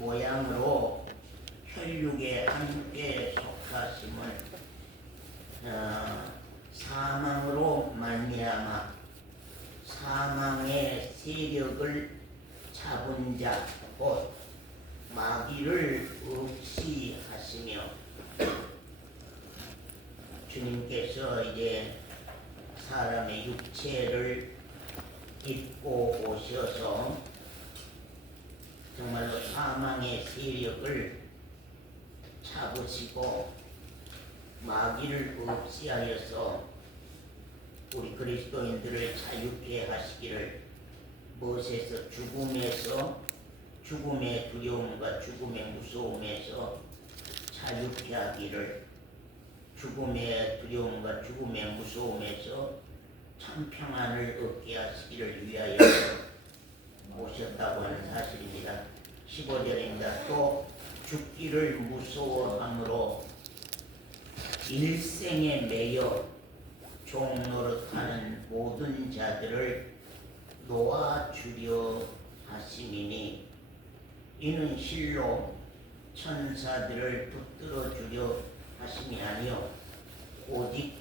모양으로 혈육에 함께 속하심을 사망으로 말미암아 사망의 세력을 잡은 자 곧 마귀를 없이 하시며, 주님께서 이제 사람의 육체를 입고 오셔서 정말로 사망의 세력을 잡으시고 마귀를 없이 하여서 우리 그리스도인들을 자유케 하시기를, 무엇에서? 죽음의 두려움과 죽음의 무서움에서 자유케 하기를, 죽음의 두려움과 죽음의 무서움에서 참 평안을 얻게 하시기를 위하여 오셨다고 하는 사실입니다. 15절입니다. 또 죽기를 무서워함으로 일생에 매여 종노릇하는 모든 자들을 놓아주려 하심이니, 이는 실로 천사들을 붙들어 주려 하심이 아니요 오직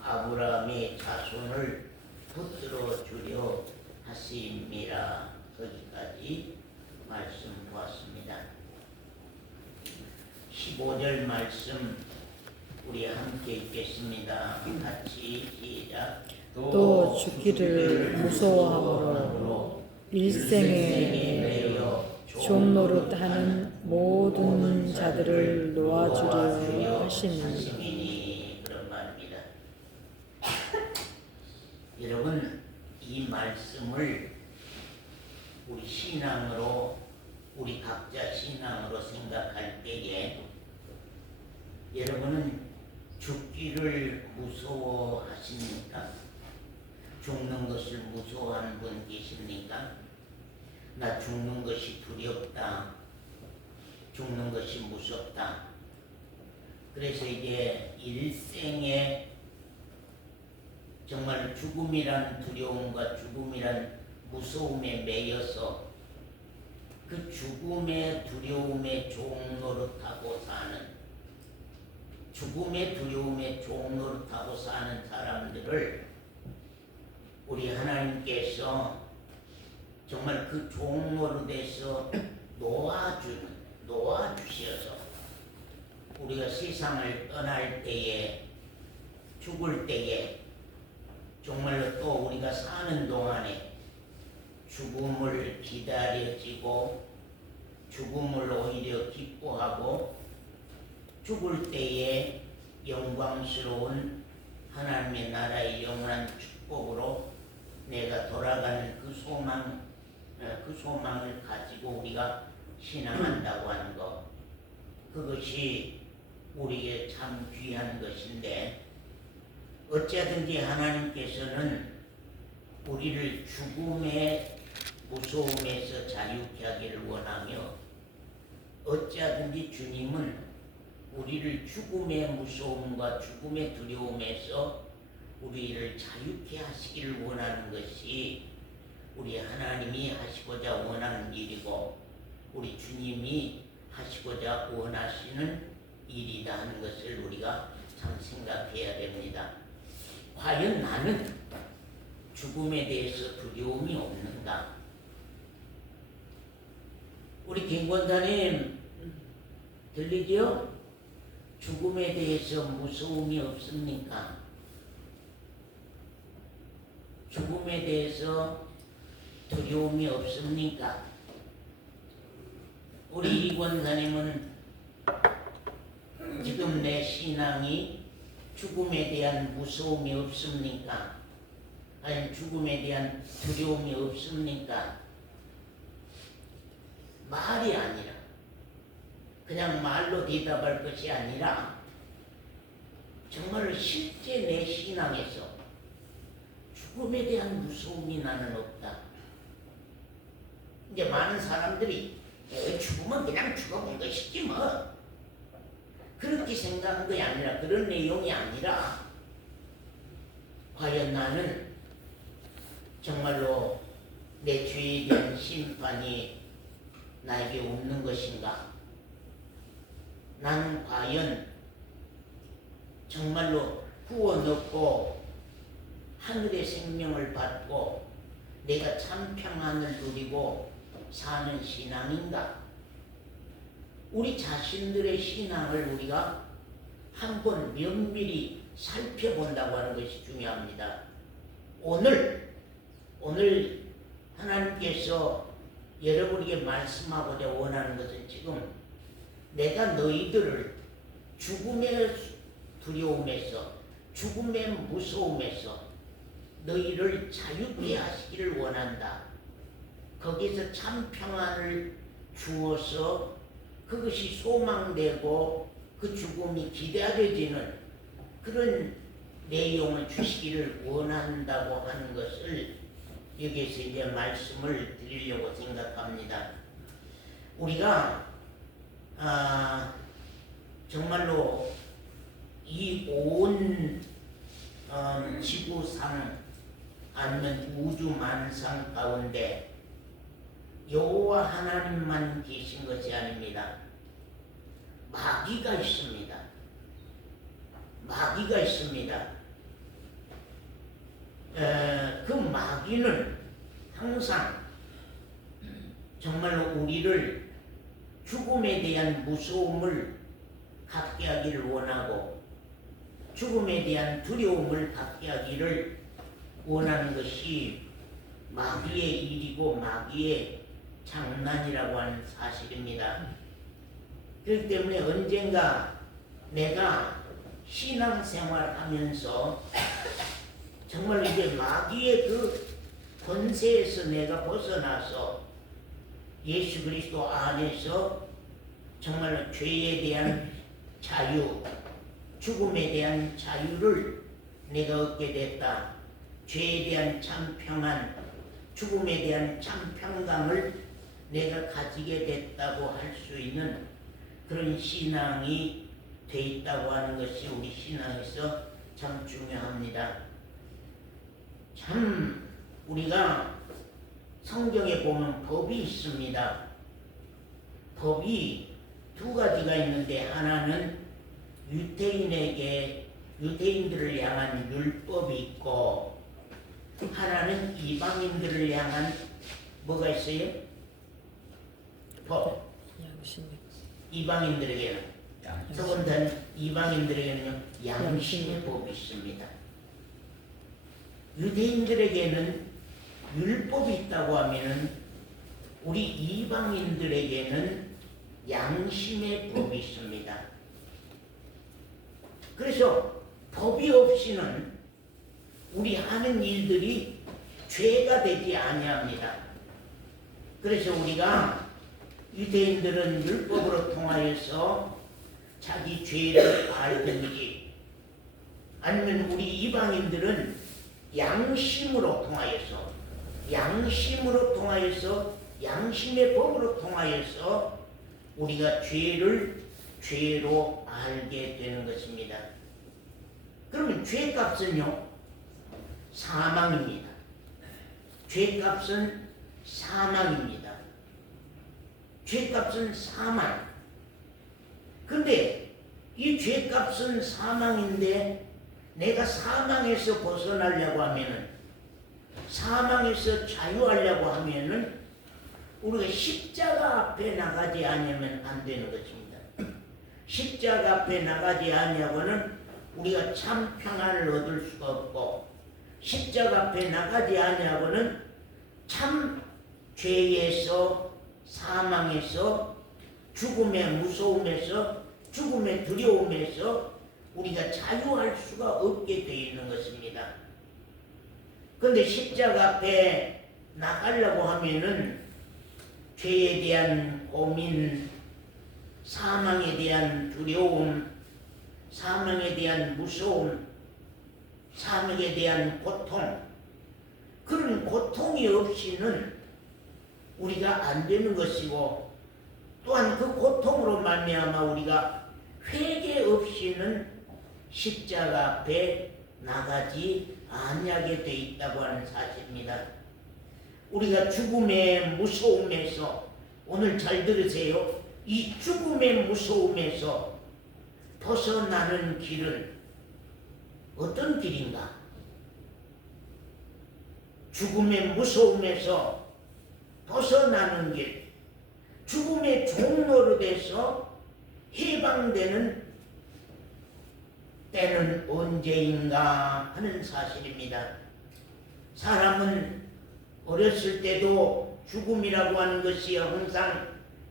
아브라함의 자손을 붙들어 주려 하심이라. 거기까지 말씀 보았습니다. 15절 말씀 우리 함께 읽겠습니다. 같이 시작. 또 죽기를 무서워함으로 일생에 매여 종노릇하는 모든 자들을 놓아주려 하시니. 그런 말입니다. 여러분, 이 말씀을 우리 신앙으로, 우리 각자 신앙으로 생각할 때에 여러분은 죽기를 무서워하십니까? 죽는 것을 무서워하는 분 계십니까? 나 죽는 것이 두렵다, 죽는 것이 무섭다. 그래서 이제 일생에 정말 죽음이란 두려움과 죽음이란 무서움에 매여서 그 죽음의 두려움에 종노릇하고 사는, 죽음의 두려움에 종노릇하고 사는 사람들을 우리 하나님께서 정말 그 종노릇에서 놓아주셔서 우리가 세상을 떠날 때에, 죽을 때에 정말로 또 우리가 사는 동안에 죽음을 기다려지고 죽음을 오히려 기뻐하고 죽을 때에 영광스러운 하나님의 나라의 영원한 축복으로 내가 돌아가는 그 소망을 가지고 우리가 신앙한다고 하는 것, 그것이 우리에게 참 귀한 것인데, 어찌하든지 하나님께서는 우리를 죽음의 무서움에서 자유케 하기를 원하며, 어찌하든지 주님은 우리를 죽음의 무서움과 죽음의 두려움에서 우리를 자유케 하시기를 원하는 것이 우리 하나님이 하시고자 원하는 일이고, 우리 주님이 하시고자 원하시는 일이다 하는 것을 우리가 참 생각해야 됩니다. 과연 나는 죽음에 대해서 두려움이 없는가? 우리 김권사님 들리죠? 죽음에 대해서 무서움이 없습니까? 죽음에 대해서 두려움이 없습니까? 우리 이 권사님은 지금 내 신앙이 죽음에 대한 무서움이 없습니까? 아니면 죽음에 대한 두려움이 없습니까? 말이 아니라, 그냥 말로 대답할 것이 아니라 정말 실제 내 신앙에서 죽음에 대한 무서움이 나는 없다. 이제 많은 사람들이 죽으면 그냥 죽어본 것이지 뭐, 그렇게 생각하는 것이 아니라, 그런 내용이 아니라, 과연 나는 정말로 내 죄에 대한 심판이 나에게 없는 것인가? 나는 과연 정말로 구원 얻고 하늘의 생명을 받고 내가 참 평안을 누리고 사는 신앙인가? 우리 자신들의 신앙을 우리가 한번 면밀히 살펴본다고 하는 것이 중요합니다. 오늘 하나님께서 여러분에게 말씀하고자 원하는 것은 지금 내가 너희들을 죽음의 두려움에서 죽음의 무서움에서 너희를 자유케 하시기를 원한다. 거기서 참 평안을 주어서 그것이 소망되고 그 죽음이 기다려지는 그런 내용을 주시기를 원한다고 하는 것을 여기에서 이제 말씀을 드리려고 생각합니다. 우리가 정말로 이 온 지구상 아니면 우주 만상 가운데 여호와 하나님만 계신 것이 아닙니다. 마귀가 있습니다. 마귀가 있습니다. 그 마귀는 항상 정말로 우리를 죽음에 대한 무서움을 갖게 하기를 원하고 죽음에 대한 두려움을 갖게 하기를 원하는 것이 마귀의 일이고 마귀의 장난이라고 하는 사실입니다. 그렇기 때문에 언젠가 내가 신앙생활 하면서 정말 이제 마귀의 그 권세에서 내가 벗어나서 예수 그리스도 안에서 정말 죄에 대한 자유, 죽음에 대한 자유를 내가 얻게 됐다. 죄에 대한 참 평안, 죽음에 대한 참 평강을 내가 가지게 됐다고 할 수 있는 그런 신앙이 돼 있다고 하는 것이 우리 신앙에서 참 중요합니다. 참 우리가 성경에 보면 법이 있습니다. 법이 두 가지가 있는데 하나는 유대인들을 향한 율법이 있고 하나는 이방인들을 향한 뭐가 있어요? 법. 이방인들에게는 더군다나 이방인들에게는 양심의 법이 있습니다. 유대인들에게는 율법이 있다고 하면은 우리 이방인들에게는 양심의 법이 있습니다. 그래서 법이 없이는 우리 하는 일들이 죄가 되지 아니합니다. 그래서 우리가 유대인들은 율법으로 통하여서 자기 죄를 알든지 아니면 우리 이방인들은 양심으로 통하여서 양심의 법으로 통하여서 우리가 죄를 죄로 알게 되는 것입니다. 그러면 죄값은요? 사망입니다. 죄값은 사망입니다. 죄값은 사망. 근데 이 죄값은 사망인데 내가 사망에서 벗어나려고 하면은 사망에서 자유하려고 하면은 우리가 십자가 앞에 나가지 않으면 안 되는 것입니다. 십자가 앞에 나가지 아니하고는 우리가 참 평안을 얻을 수가 없고 십자가 앞에 나가지 아니하고는 참 죄에서 사망에서 죽음의 무서움에서 죽음의 두려움에서 우리가 자유할 수가 없게 되어 있는 것입니다. 그런데 십자가 앞에 나가려고 하면은 죄에 대한 고민, 사망에 대한 두려움, 사망에 대한 무서움, 사망에 대한 고통, 그런 고통이 없이는 우리가 안 되는 것이고 또한 그 고통으로 말미암아 우리가 회개 없이는 십자가 앞에 나가지 아니하게 돼 있다고 하는 사실입니다. 우리가 죽음의 무서움에서 오늘 잘 들으세요. 이 죽음의 무서움에서 벗어나는 길은 어떤 길인가? 죽음의 무서움에서 벗어나는 길, 죽음의 종로로 돼서 해방되는 때는 언제인가 하는 사실입니다. 사람은 어렸을 때도 죽음이라고 하는 것이 항상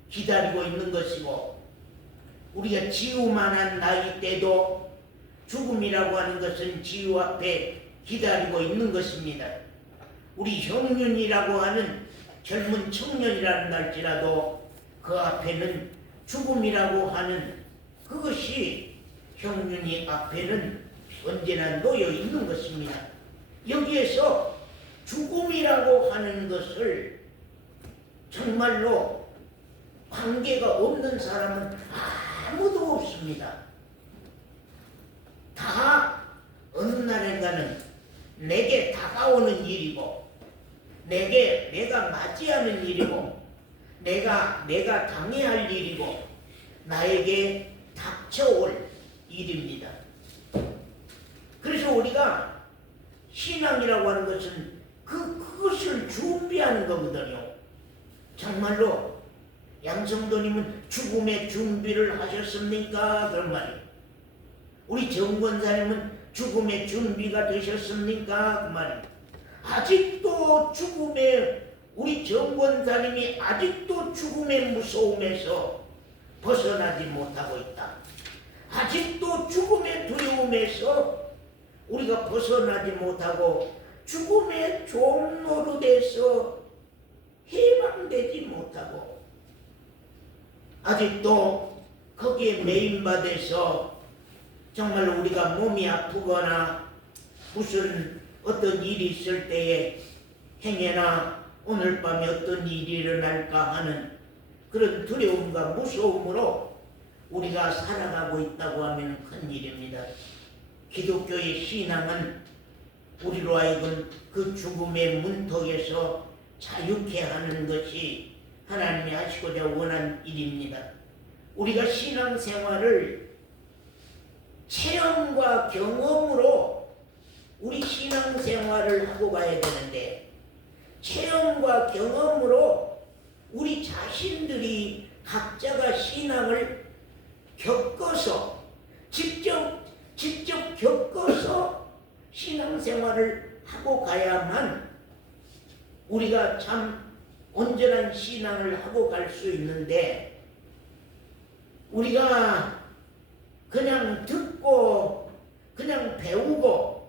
기다리고 있는 것이고, 우리가 지우만한 나이 때도 죽음이라고 하는 것은 지우 앞에 기다리고 있는 것입니다. 우리 형륜이라고 하는 젊은 청년이라는 날지라도 그 앞에는 죽음이라고 하는 그것이 형륜이 앞에는 언제나 놓여 있는 것입니다. 여기에서 죽음이라고 하는 것을 정말로 관계가 없는 사람은 아무도 없습니다. 다 어느 날인가는 내게 다가오는 일이고, 내가 맞이하는 일이고, 내가 당해야 할 일이고, 나에게 닥쳐올 일입니다. 그래서 우리가 신앙이라고 하는 것은 그것을 준비하는 거거든요. 정말로 양성도님은 죽음의 준비를 하셨습니까? 그런 말이에요. 우리 정권사님은 죽음의 준비가 되셨습니까? 그 말이에요. 아직도 우리 정권사님이 아직도 죽음의 무서움에서 벗어나지 못하고 있다. 아직도 죽음의 두려움에서 우리가 벗어나지 못하고 죽음의 종로로 돼서 해방되지 못하고 아직도 거기에 매인받아서 정말로 우리가 몸이 아프거나 무슨 어떤 일이 있을 때에 행여나 오늘 밤에 어떤 일이 일어날까 하는 그런 두려움과 무서움으로 우리가 살아가고 있다고 하면 큰 일입니다. 기독교의 신앙은 우리로 하여금 그 죽음의 문턱에서 자유케 하는 것이 하나님이 하시고자 원한 일입니다. 우리가 신앙생활을 체험과 경험으로 우리 신앙생활을 하고 가야 되는데, 체험과 경험으로 우리 자신들이 각자가 신앙을 겪어서 직접 겪어서 신앙생활을 하고 가야만 우리가 참 온전한 신앙을 하고 갈 수 있는데, 우리가 그냥 듣고 그냥 배우고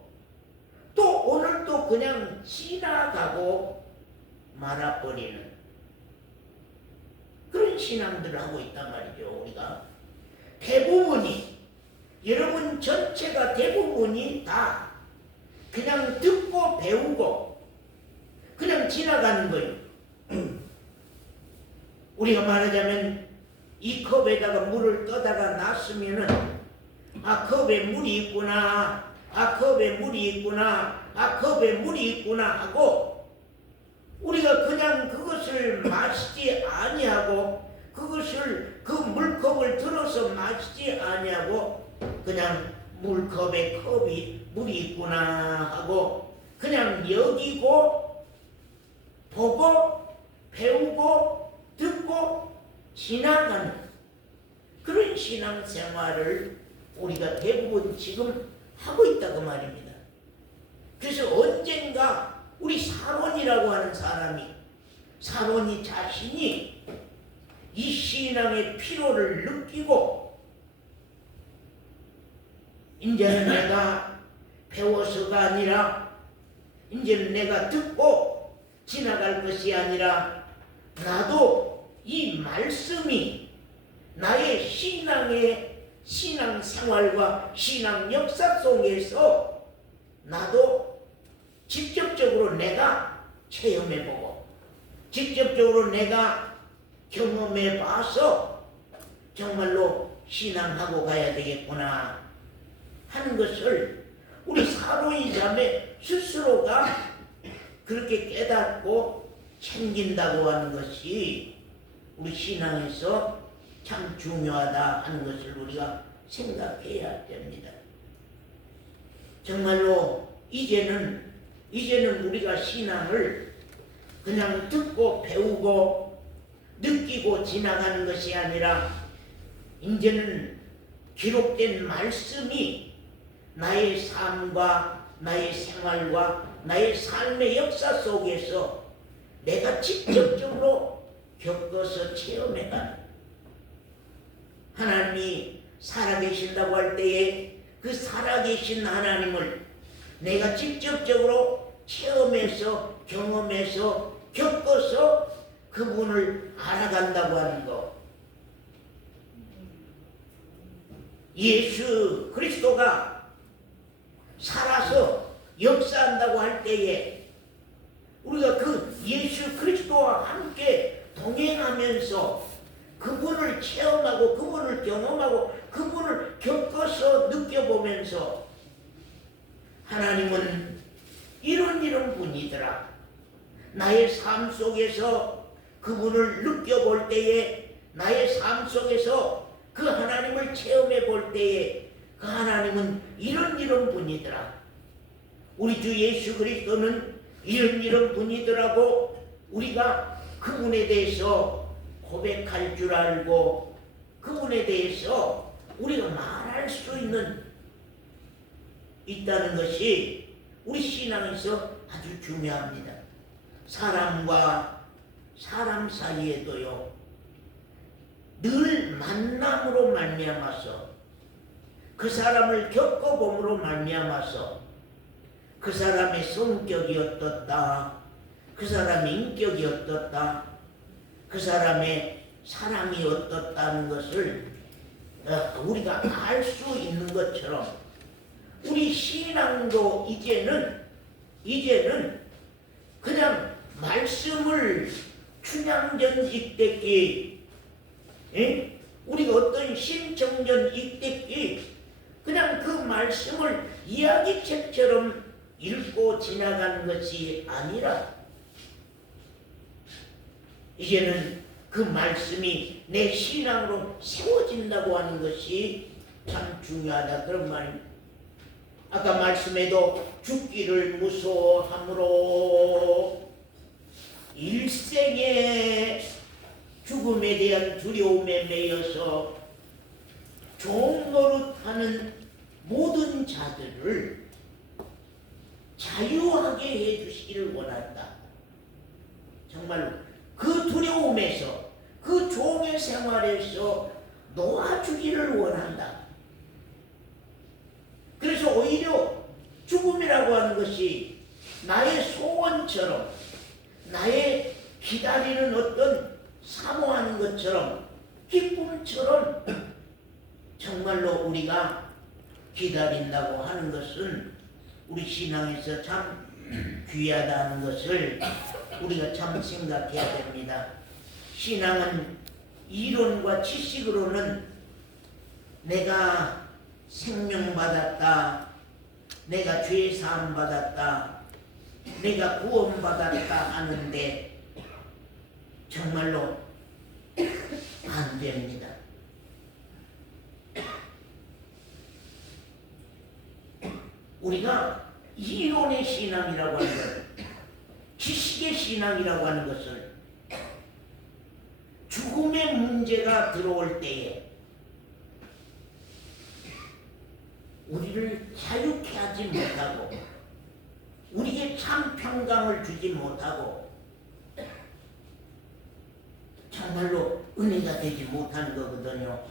또 오늘 또 그냥 지나가고 말아버리는 그런 신앙들을 하고 있단 말이죠. 우리가 대부분이, 여러분 전체가 대부분이 다 그냥 듣고 배우고 그냥 지나가는 거예요. 우리가 말하자면 이 컵에다가 물을 떠다가 놨으면은 아 컵에 물이 있구나, 아 컵에 물이 있구나, 아 컵에 물이 있구나 하고 우리가 그냥 그것을 마시지 아니하고 그것을 그 물컵을 들어서 마시지 아니하고 그냥 물컵에 물이 있구나 하고 그냥 여기고 보고 배우고 듣고 지나가는 그런 신앙생활을 우리가 대부분 지금 하고 있다고 말입니다. 그래서 언젠가 우리 사론이라고 하는 사론이 자신이 이 신앙의 피로를 느끼고 이제는 내가 배워서가 아니라 이제는 내가 듣고 지나갈 것이 아니라 나도 이 말씀이 나의 신앙 생활과 신앙 역사 속에서 나도 직접적으로 내가 체험해보고 직접적으로 내가 경험해봐서 정말로 신앙하고 가야 되겠구나 하는 것을 우리 사로이 자매 스스로가 그렇게 깨닫고 챙긴다고 하는 것이 우리 신앙에서 참 중요하다 하는 것을 우리가 생각해야 됩니다. 정말로 이제는 우리가 신앙을 그냥 듣고 배우고 느끼고 지나가는 것이 아니라 이제는 기록된 말씀이 나의 삶과 나의 생활과 나의 삶의 역사 속에서 내가 직접적으로 겪어서 체험해가는, 하나님이 살아계신다고 할 때에 그 살아계신 하나님을 내가 직접적으로 체험해서 경험해서 겪어서 그분을 알아간다고 하는 것. 예수 그리스도가 살아서 역사한다고 할 때에 우리가 그 예수 그리스도와 함께 동행하면서 그분을 체험하고 그분을 경험하고 그분을 겪어서 느껴보면서 하나님은 이런 분이더라, 나의 삶 속에서 그분을 느껴볼 때에, 나의 삶 속에서 그 하나님을 체험해 볼 때에 그 하나님은 이런 분이더라, 우리 주 예수 그리스도는 이런 분이더라고 우리가 그분에 대해서 고백할 줄 알고 그분에 대해서 우리가 말할 수 있다는 것이 우리 신앙에서 아주 중요합니다. 사람과 사람 사이에도요, 늘 만남으로 말미암아서 그 사람을 겪어봄으로 말미암아서 그 사람의 성격이 어떻다, 그 사람의 인격이 어떻다, 그 사람의 사랑이 어떻다는 것을 우리가 알 수 있는 것처럼 우리 신앙도 이제는 그냥 말씀을 춘향전 읽듣기, 우리가 어떤 신청전 읽듣기, 그냥 그 말씀을 이야기책처럼 읽고 지나가는 것이 아니라 이제는 그 말씀이 내 신앙으로 세워진다고 하는 것이 참 중요하다, 그런 말입니다. 아까 말씀에도 죽기를 무서워함으로 일생의 죽음에 대한 두려움에 매여서 종노릇하는 모든 자들을 자유하게 해주시기를 원한다. 정말로 그 두려움에서, 그 종의 생활에서 놓아주기를 원한다. 그래서 오히려 죽음이라고 하는 것이 나의 소원처럼, 나의 기다리는 어떤 사모하는 것처럼, 기쁨처럼 정말로 우리가 기다린다고 하는 것은 우리 신앙에서 참 귀하다는 것을 우리가 참 생각해야 됩니다. 신앙은 이론과 지식으로는 내가 생명받았다, 내가 죄사함 받았다, 내가 구원받았다 하는데 정말로 안 됩니다. 우리가 이론의 신앙이라고 하는 것, 지식의 신앙이라고 하는 것을 죽음의 문제가 들어올 때에 우리를 자유케 하지 못하고 우리에게 참 평강을 주지 못하고 정말로 은혜가 되지 못하는 거거든요.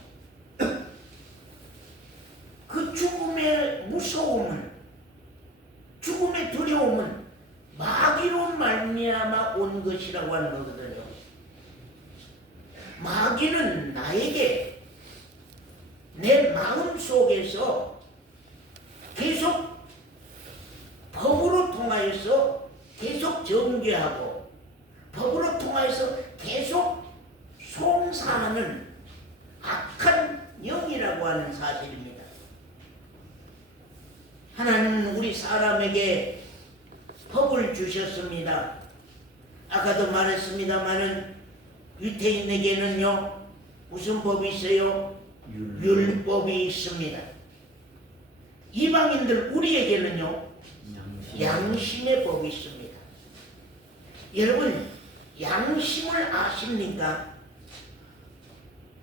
그 죽음의 무서움은, 죽음의 두려움은 마귀로 말미암아 온 것이라고 하는 거거든요. 마귀는 나에게 내 마음 속에서 계속 법으로 통하여서 계속 정죄하고 법으로 통하여서 계속 송사하는 악한 영이라고 하는 사실입니다. 하나님은 우리 사람에게 법을 주셨습니다. 아까도 말했습니다마는 유태인에게는요 무슨 법이 있어요? 율법이 있습니다. 이방인들 우리에게는요 양심의 법이 있습니다. 여러분 양심을 아십니까?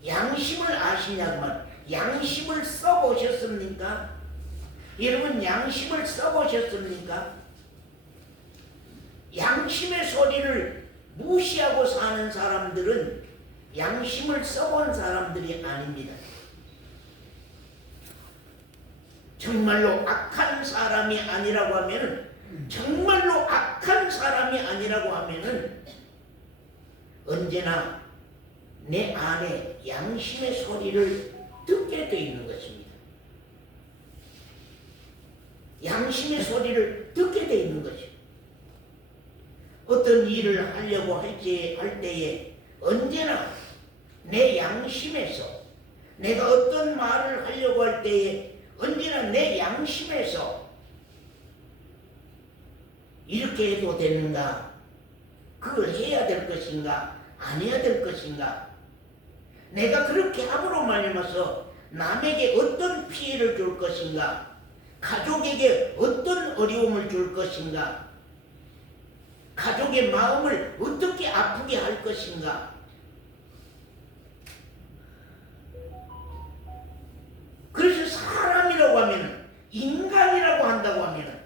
양심을 아시냐고만 양심을 써보셨습니까? 여러분 양심을 써보셨습니까? 양심의 소리를 무시하고 사는 사람들은 양심을 써본 사람들이 아닙니다. 정말로 악한 사람이 아니라고 하면은 정말로 악한 사람이 아니라고 하면은 언제나 내 안에 양심의 소리를 듣게 돼 있는 것입니다. 양심의 소리를 듣게 돼 있는 것입니다. 어떤 일을 하려고 할 때에 언제나 내 양심에서 내가 어떤 말을 하려고 할 때에 언제나 내 양심에서 이렇게 해도 되는가? 그걸 해야 될 것인가? 안 해야 될 것인가? 내가 그렇게 함으로 말미암아서 남에게 어떤 피해를 줄 것인가? 가족에게 어떤 어려움을 줄 것인가? 가족의 마음을 어떻게 아프게 할 것인가? 그래서 사람이라고 하면 인간이라고 한다고 하면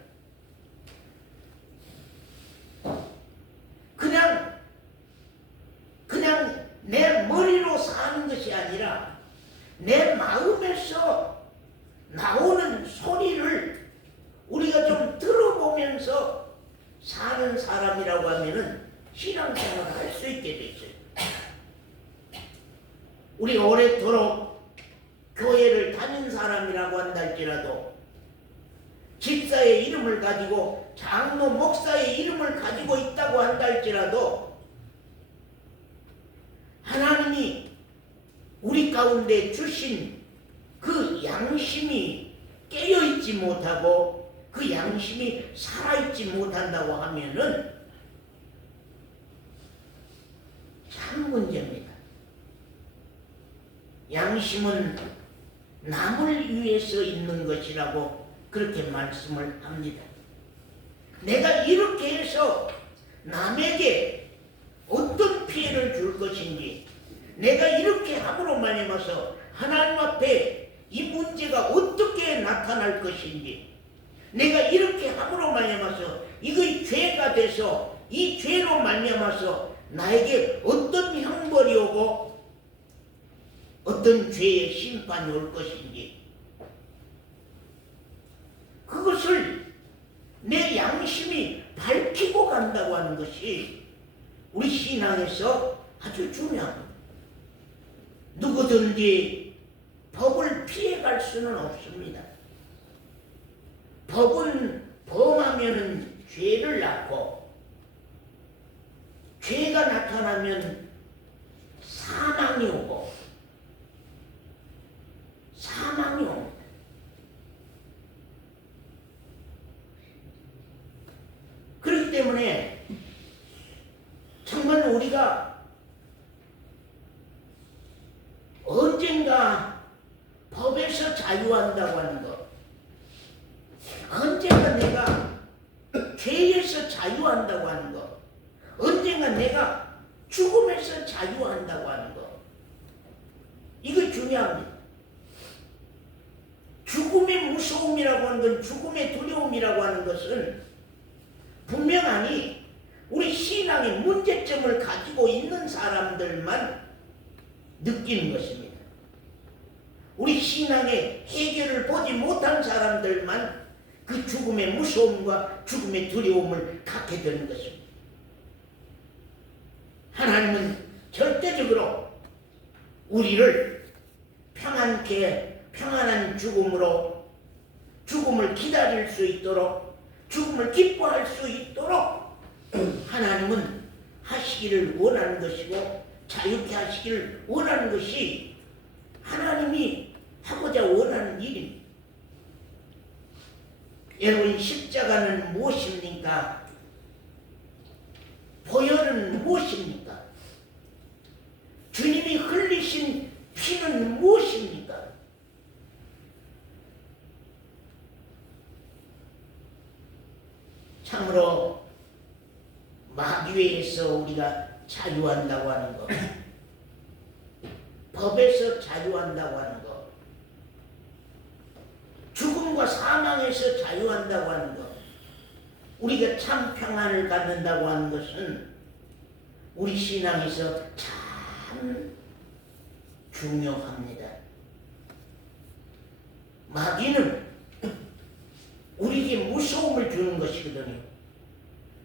그냥 내 머리로 사는 것이 아니라 내 마음에서 나오는 소리를 우리가 좀 들어보면서 사는 사람이라고 하면은 신앙생활을 할 수 있게 돼 있어요. 우리 오래도록 교회를 다닌 사람이라고 한다 할지라도 집사의 이름을 가지고 장로 목사의 이름을 가지고 있다고 한다 할지라도 하나님이 우리 가운데 주신 그 양심이 깨어있지 못하고 그 양심이 살아있지 못한다고 하면은 참 문제입니다. 양심은 남을 위해서 있는 것이라고 그렇게 말씀을 합니다. 내가 이렇게 해서 남에게 어떤 피해를 줄 것인지, 내가 이렇게 함으로 말미암아서 하나님 앞에 이 문제가 어떻게 나타날 것인지, 내가 이렇게 함으로 말미암아서 이것이 죄가 돼서 이 죄로 말미암아서 나에게 어떤 형벌이 오고 어떤 죄의 심판이 올 것인지, 그것을 내 양심이 밝히고 간다고 하는 것이 우리 신앙에서 아주 중요합니다. 누구든지 법을 피해갈 수는 없습니다. 법은 범하면 죄를 낳고 죄가 나타나면 사망이 오고 사망이 옵니다. 그렇기 때문에 정말 우리가 언젠가 법에서 자유한다고 하는 것, 언젠가 내가 죄에서 자유한다고 하는 것, 언젠가 내가 죽음에서 자유한다고 하는 것, 이거 중요합니다. 죽음의 무서움이라고 하는 건, 죽음의 두려움이라고 하는 것은 분명하니 우리 신앙의 문제점을 가지고 있는 사람들만 느끼는 것입니다. 우리 신앙의 해결을 보지 못한 사람들만 그 죽음의 무서움과 죽음의 두려움을 갖게 되는 것입니다. 하나님은 절대적으로 우리를 평안한 죽음으로, 죽음을 기다릴 수 있도록, 죽음을 기뻐할 수 있도록 하나님은 하시기를 원하는 것이고, 자유케 하시기를 원하는 것이 하나님이 하고자 원하는 일입니다. 여러분, 십자가는 무엇입니까? 보혈은 무엇입니까? 무엇입니까? 참으로 마귀에서 우리가 자유한다고 하는 것, 법에서 자유한다고 하는 것, 죽음과 사망에서 자유한다고 하는 것, 우리가 참 평안을 갖는다고 하는 것은 우리 신앙에서 참 중요합니다. 마귀는 우리에게 무서움을 주는 것이거든요.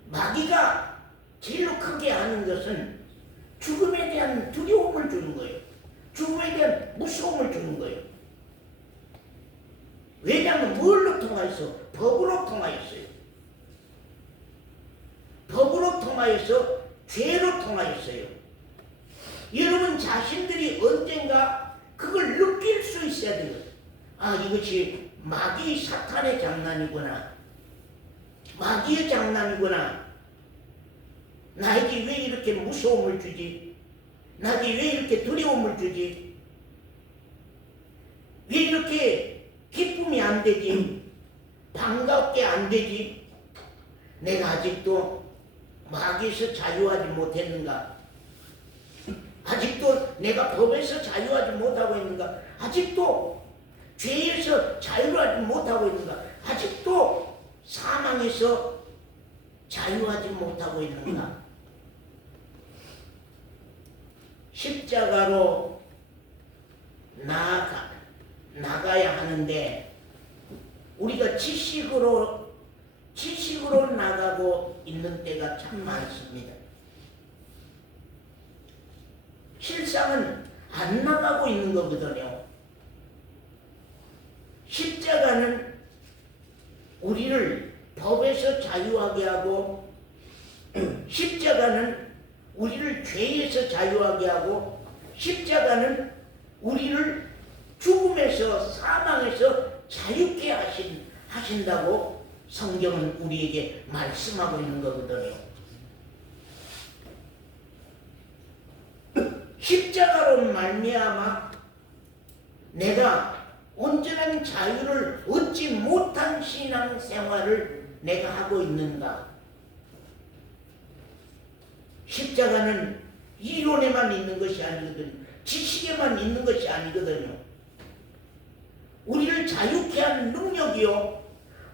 마귀가 제일 크게 하는 것은 죽음에 대한 두려움을 주는 거예요. 죽음에 대한 무서움을 주는 거예요. 왜냐하면 뭘로 통하여서? 법으로 통하였어요. 법으로 통하여서 죄로 통하였어요. 여러분 자신들이 언젠가 그걸 느낄 수 있어야 돼요. 아, 이것이 마귀 사탄의 장난이구나. 마귀의 장난이구나. 나에게 왜 이렇게 무서움을 주지? 나에게 왜 이렇게 두려움을 주지? 왜 이렇게 기쁨이 안 되지? 반갑게 안 되지? 내가 아직도 마귀에서 자유하지 못했는가? 아직도 내가 법에서 자유하지 못하고 있는가? 아직도 죄에서 자유하지 못하고 있는가? 아직도 사망에서 자유하지 못하고 있는가? 십자가로 나가야 하는데 우리가 지식으로 나가고 있는 때가 참 많습니다. 실상은 안 나가고 있는 거거든요. 십자가는 우리를 법에서 자유하게 하고, 십자가는 우리를 죄에서 자유하게 하고, 십자가는 우리를 죽음에서 사망에서 자유케 하신다고 성경은 우리에게 말씀하고 있는 거거든요. 십자가로 말미암아 내가 온전한 자유를 얻지 못한 신앙생활을 내가 하고 있는가? 십자가는 이론에만 있는 것이 아니거든요. 지식에만 있는 것이 아니거든요. 우리를 자유케 하는 능력이요,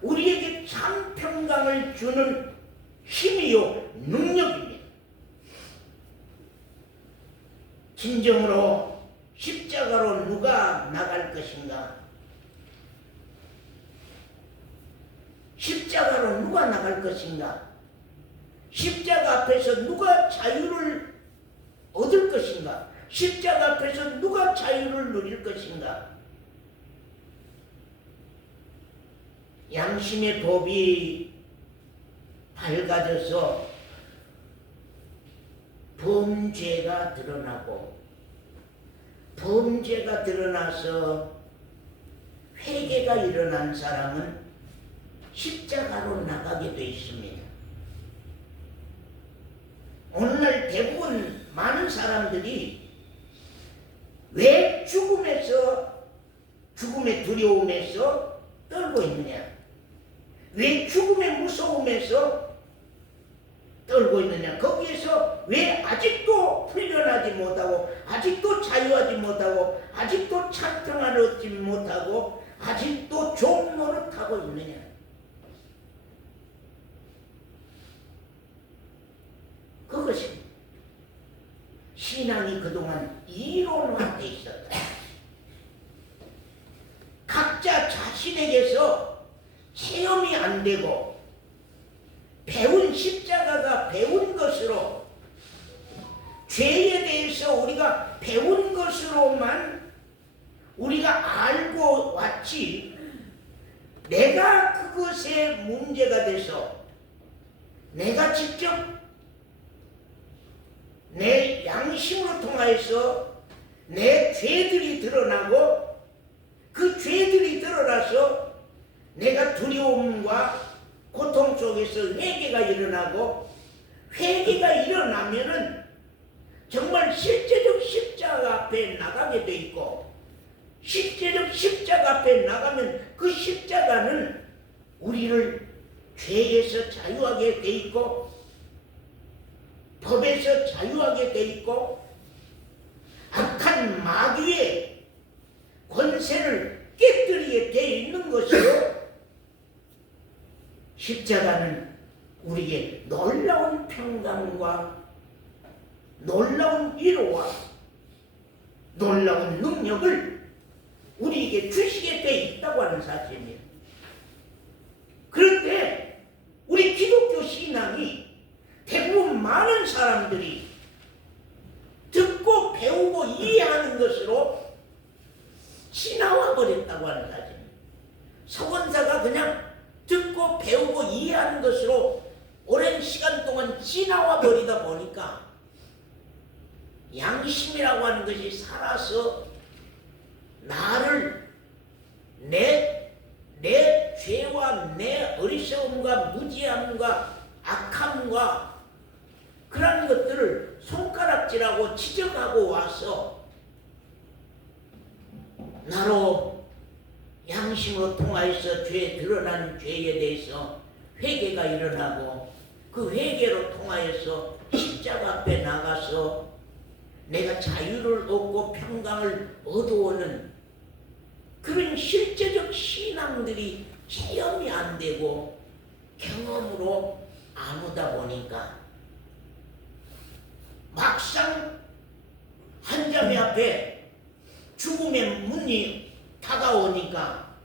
우리에게 참 평강을 주는 힘이요, 능력입니다. 진정으로 십자가로 누가 나갈 것인가? 십자가로 누가 나갈 것인가? 십자가 앞에서 누가 자유를 얻을 것인가? 십자가 앞에서 누가 자유를 누릴 것인가? 양심의 법이 밝아져서 범죄가 드러나고, 범죄가 드러나서 회개가 일어난 사람은 십자가로 나가게 되어 있습니다. 오늘날 대부분 많은 사람들이 왜 죽음의 두려움에서 떨고 있느냐? 왜 죽음의 무서움에서 떨고 있느냐? 거기에서 왜 아직도 풀려나지 못하고, 아직도 자유하지 못하고, 아직도 찬평을 얻지 못하고, 아직도 종 노릇하고 있느냐? 그것이 신앙이 그동안 이론화되어 있었다. 각자 자신에게서 체험이 안 되고, 배운 십자가가 배운 것으로, 죄에 대해서 우리가 배운 것으로만 우리가 알고 왔지, 내가 그것에 문제가 돼서 내가 직접 내 양심으로 통하여서 내 죄들이 드러나고, 그 죄들이 드러나서 내가 두려움과 고통 속에서 회개가 일어나고, 회개가 일어나면은 정말 실제적 십자가 앞에 나가게 돼 있고, 실제적 십자가 앞에 나가면 그 십자가는 우리를 죄에서 자유하게 돼 있고 법에서 자유하게 돼 있고 악한 마귀의 권세를 깨뜨리게 돼 있는 것으로 십자가는 우리에게 놀라운 평강과 놀라운 위로와 놀라운 능력을 우리에게 주시게 돼 있다고 하는 사실입니다. 그런데 우리 기독교 신앙이 대부분 많은 사람들이 듣고 배우고 이해하는 것으로 지나와 버렸다고 하는 사실입니다. 서원사가 그냥 듣고 배우고 이해하는 것으로 오랜 시간 동안 지나와 버리다 보니까 양심이라고 하는 것이 살아서 나를 내 죄와 내 어리석음과 무지함과 악함과 그런 것들을 손가락질하고 지적하고 와서 나로 양심으로 통하여서 드러난 죄에 대해서 회개가 일어나고 그 회개로 통하여서 십자가 앞에 나가서 내가 자유를 얻고 평강을 얻어오는 그런 실제적 신앙들이 체험이 안 되고 경험으로 안 오다 보니까 막상 한자매 앞에 죽음의 문이 다가오니까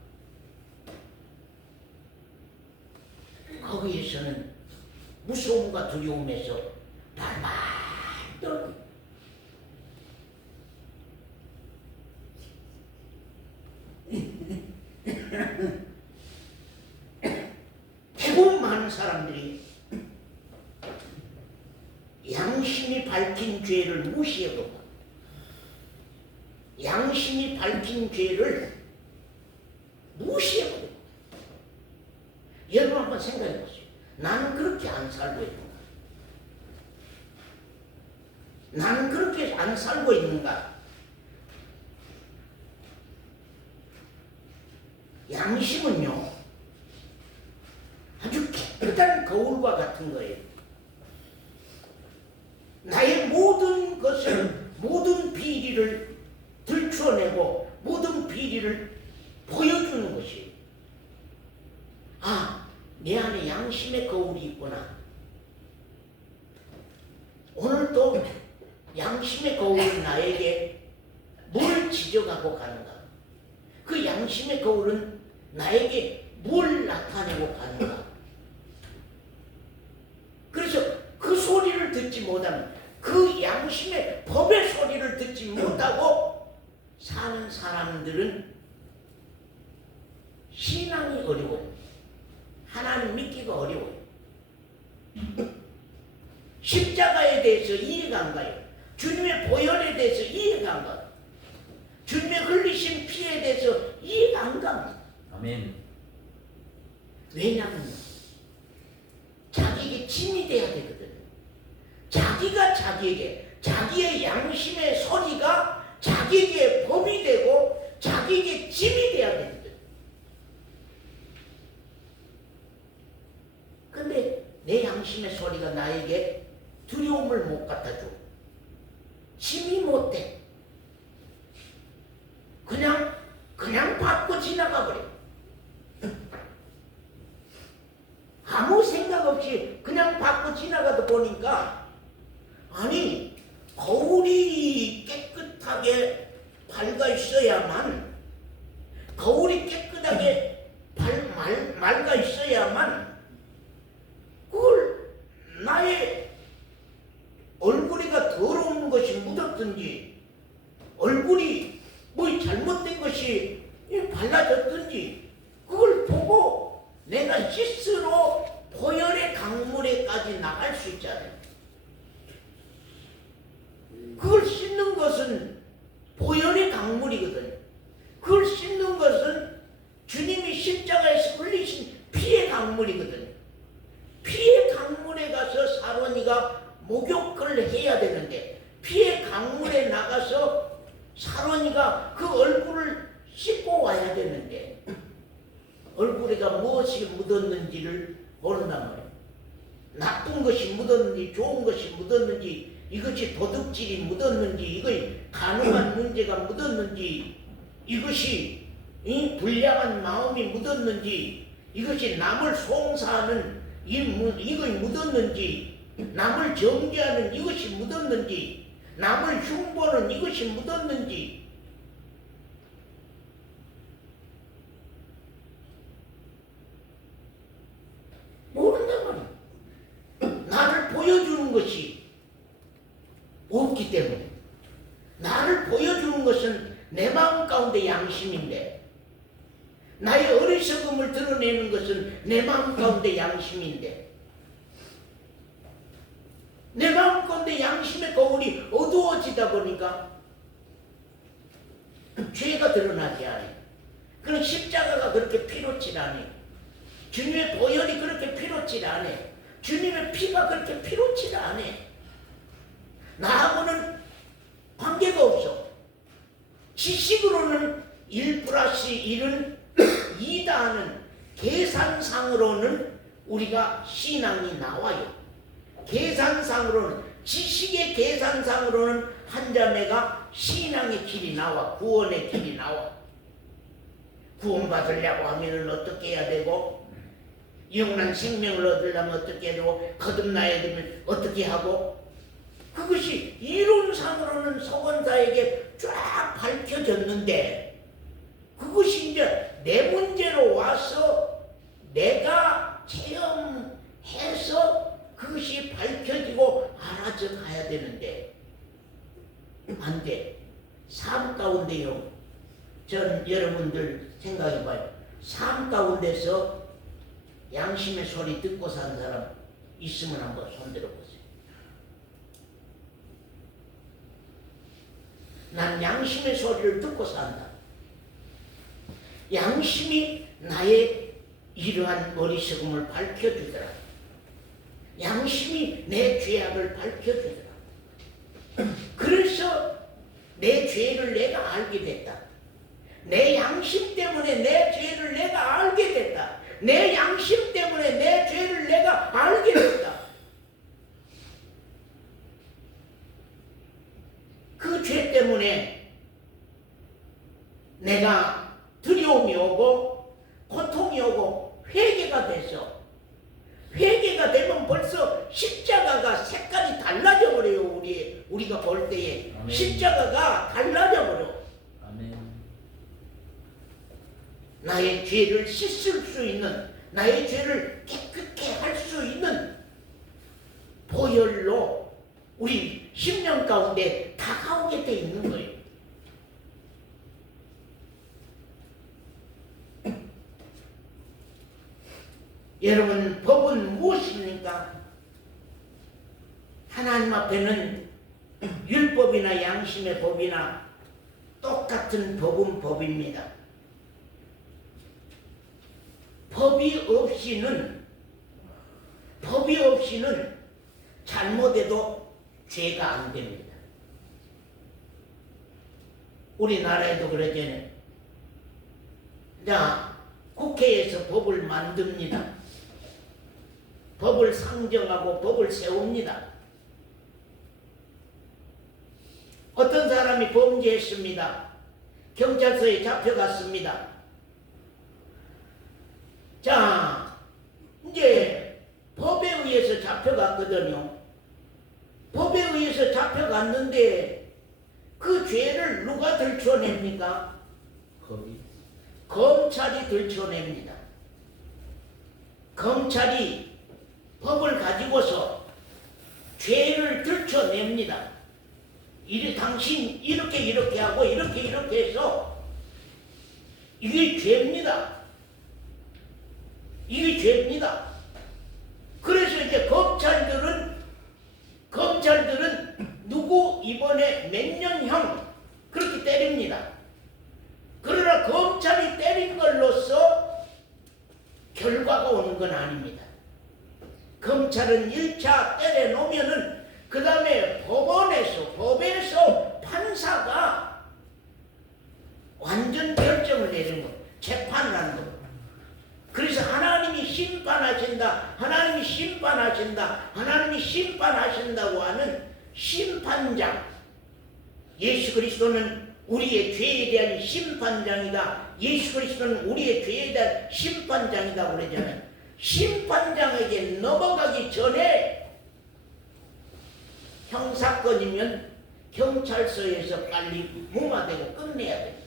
거기에서는 무서움과 두려움에서 발발 떨고 대부분 많은 사람들이 양심이 밝힌 죄를 무시해버립니다. 양심이 밝힌 죄를 무시해버립니다. 여러분 한번 생각해 보세요. 나는 그렇게 안 살고 있는가? 나는 그렇게 안 살고 있는가? 양심은요, 아주 깨끗한 거울과 같은 거예요. 나의 모든 것을, 모든 비리를 들춰내고 모든 비리를 보여주는 것이에요. 아, 내 안에 양심의 거울이 있구나. 오늘도 양심의 거울은 나에게 뭘 지적하고 가는가? 그 양심의 거울은 나에게 뭘 나타내고 가는가? 그래서 그 소리를 듣지 못하면, 그 양심의 법의 소리를 듣지 못하고 사는 사람들은 신앙이 어려워요. 하나님 믿기가 어려워요. 십자가에 대해서 이해가 안 가요. 주님의 보혈에 대해서 이해가 안 가요. 주님의 흘리신 피에 대해서 이해가 안 갑니다. 아멘. 왜냐하면 자기에게 짐이 돼야 되거든요. 자기가 자기에게, 자기의 양심의 소리가 자기에게 법이 되고 자기에게 짐이 돼야 되거든요. 근데 내 양심의 소리가 나에게 두려움을 못 갖다 줘. 짐이 못 돼. 그냥 받고 지나가 버려. 아무 생각 없이 그냥 받고 지나가다 보니까, 아니, 거울이 깨끗하게 밝아 있어야만, 거울이 깨끗하게 맑아 있어야만, 그걸 나의 얼굴이가 더러운 것이 묻었든지, 얼굴이 뭐 잘못된 것이 발라졌든지, 그걸 보고 내가 스스로 보혈의 강물에까지 나갈 수 있잖아요. 그걸 씻는 것은 보혈의 강물이거든요. 그걸 씻는 것은 주님이 십자가에서 흘리신 피의 강물이거든요. 피의 강물에 가서 사로니가 목욕을 해야 되는데, 피의 강물에 나가서 사로니가 그 얼굴을 어디가 무엇이 묻었는지를 모른단 말이에요. 나쁜 것이 묻었는지 좋은 것이 묻었는지 이것이 도둑질이 묻었는지 이것이 가능한 문제가 묻었는지 이것이 불량한 마음이 묻었는지 이것이 남을 송사하는 이것이 묻었는지 남을 정죄하는 이것이 묻었는지 남을 흉보는 이것이 묻었는지 모른단 말이에요. 나를 보여주는 것이 없기 때문에 나를 보여주는 것은 내 마음 가운데 양심인데 나의 어리석음을 드러내는 것은 내 마음 가운데 양심인데 내 마음 가운데 양심의 거울이 어두워지다 보니까 죄가 드러나지 않아요. 그런 십자가가 그렇게 필요치 않아요. 주님의 보혈이 그렇게 필요치 않아요. 주님의 피가 그렇게 필요치 않아요. 나하고는 관계가 없어. 지식으로는 1 플러스 1은 2다 하는 계산상으로는 우리가 신앙이 나와요. 계산상으로는 지식의 계산상으로는 한 자매가 신앙의 길이 나와. 구원의 길이 나와. 구원받으려고 하면 어떻게 해야 되고 영원한 생명을 얻으려면 어떻게 해야 되고 거듭나야 되면 어떻게 하고 그것이 이론상으로는 서원사에게 쫙 밝혀졌는데 그것이 이제 내 문제로 와서 내가 체험해서 그것이 밝혀지고 알아져 가야 되는데 안 돼. 삶 가운데요. 전 여러분들 생각해봐요. 삶 가운데서 양심의 소리 듣고 산 사람 있으면 한번 손들어 보세요. 난 양심의 소리를 듣고 산다. 양심이 나의 이러한 어리석음을 밝혀주더라. 양심이 내 죄악을 밝혀주더라. 그래서 내 죄를 내가 알게 됐다. 내 양심 때문에 내 죄를 내가 알게 됐다. 내 양심 때문에 내 죄를 내가 알게 됐다. 그 죄 때문에 내가 두려움이 오고 고통이 오고 회개가 돼서 회개가 되면 벌써 십자가가 색깔이 달라져 버려요. 우리가 볼 때에 아멘. 십자가가 달라져 버려. 아멘. 나의 죄를 씻을 수 있는 나의 죄를 깨끗게 할 수 있는 보혈로 우리 심령 가운데 다가오게 돼 있는 거예요. 여러분, 법은 무엇입니까? 하나님 앞에는 율법이나 양심의 법이나 똑같은 법은 법입니다. 법이 없이는 잘못해도 죄가 안 됩니다. 우리나라에도 그러잖아요. 자, 국회에서 법을 만듭니다. 법을 상정하고 법을 세웁니다. 어떤 사람이 범죄했습니다. 경찰서에 잡혀갔습니다. 자, 이제 법에 의해서 잡혀갔거든요. 법에 의해서 잡혀갔는데 그 죄를 누가 들춰냅니까? 검찰이 들춰냅니다. 검찰이 법을 가지고서 죄를 들춰냅니다. 당신 이렇게 하고 이렇게 해서 이게 죄입니다. 이게 죄입니다. 그래서 이제 검찰들은 누구 이번에 몇 년형 그렇게 때립니다. 그러나 검찰이 때린 걸로써 결과가 오는 건 아닙니다. 검찰은 1차 때려놓으면은 그 다음에 법에서 판사가 완전 결정을 내리는 거예요. 재판을 하는 거예요. 그래서 하나님이 심판하신다, 하나님이 심판하신다, 하나님이 심판하신다고 하는 심판장, 예수 그리스도는 우리의 죄에 대한 심판장이다, 예수 그리스도는 우리의 죄에 대한 심판장이다 그러잖아요. 심판장에게 넘어가기 전에 형사건이면 경찰서에서 빨리 무마되고 끝내야 돼요.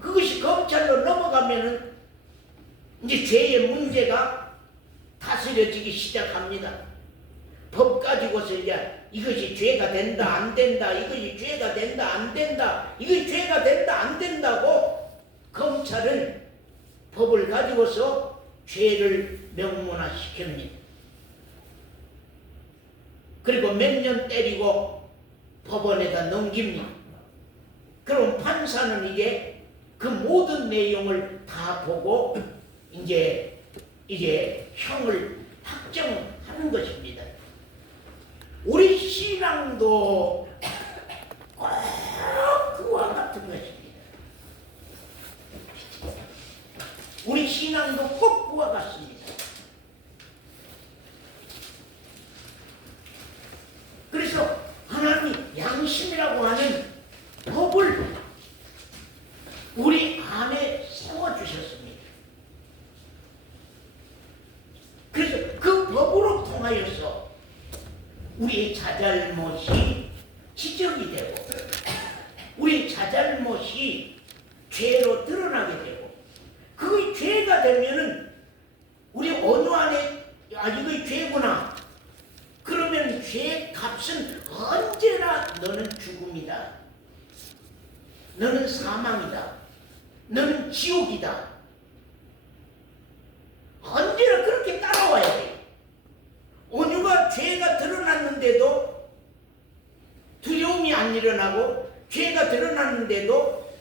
그것이 검찰로 넘어가면은 이제 죄의 문제가 다스려지기 시작합니다. 법 가지고서 이제 이것이 죄가 된다 안 된다, 이것이 죄가 된다 안 된다, 이것이 죄가 된다 안 된다고 검찰은 법을 가지고서 죄를 명문화시킵니다. 그리고 몇 년 때리고 법원에다 넘깁니다. 그럼 판사는 이제 그 모든 내용을 다 보고 이제 형을 확정하는 것입니다. 우리 신앙도 꼭 그와 같은 것입니다. 우리 신앙도 꼭 그와 같습니다. 그래서 하나님이 양심이라고 하는 법을 우리 안에 세워주셨습니다. 그래서 그 법으로 통하여서 우리의 자잘못이 지적이 되고 우리 자잘못이 죄로 드러나게 되고 그 죄가 되면은 우리 어느 안에 이거 죄구나. 그러면 죄의 값은 언제나 너는 죽음이다. 너는 사망이다. 너는 지옥이다. 언제나 그렇게 따라와야 돼. 온유가 죄가 드러났는데도 두려움이 안 일어나고 죄가 드러났는데도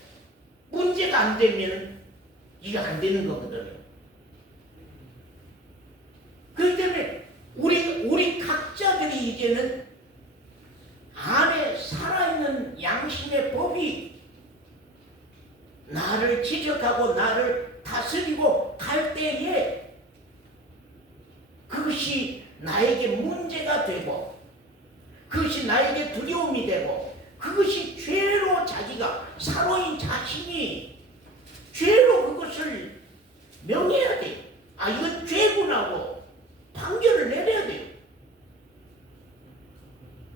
문제가 안 되면 이게 안 되는 거거든요. 그렇기 때문에 우리 각자들이 이제는 안에 살아있는 양심의 법이 나를 지적하고 나를 다스리고 갈 때에 그것이 나에게 문제가 되고 그것이 나에게 두려움이 되고 그것이 죄로 자기가 사로인 자신이 죄로 그것을 명해야 돼. 아, 이건 죄구나 하고 판결을 내려야 돼요.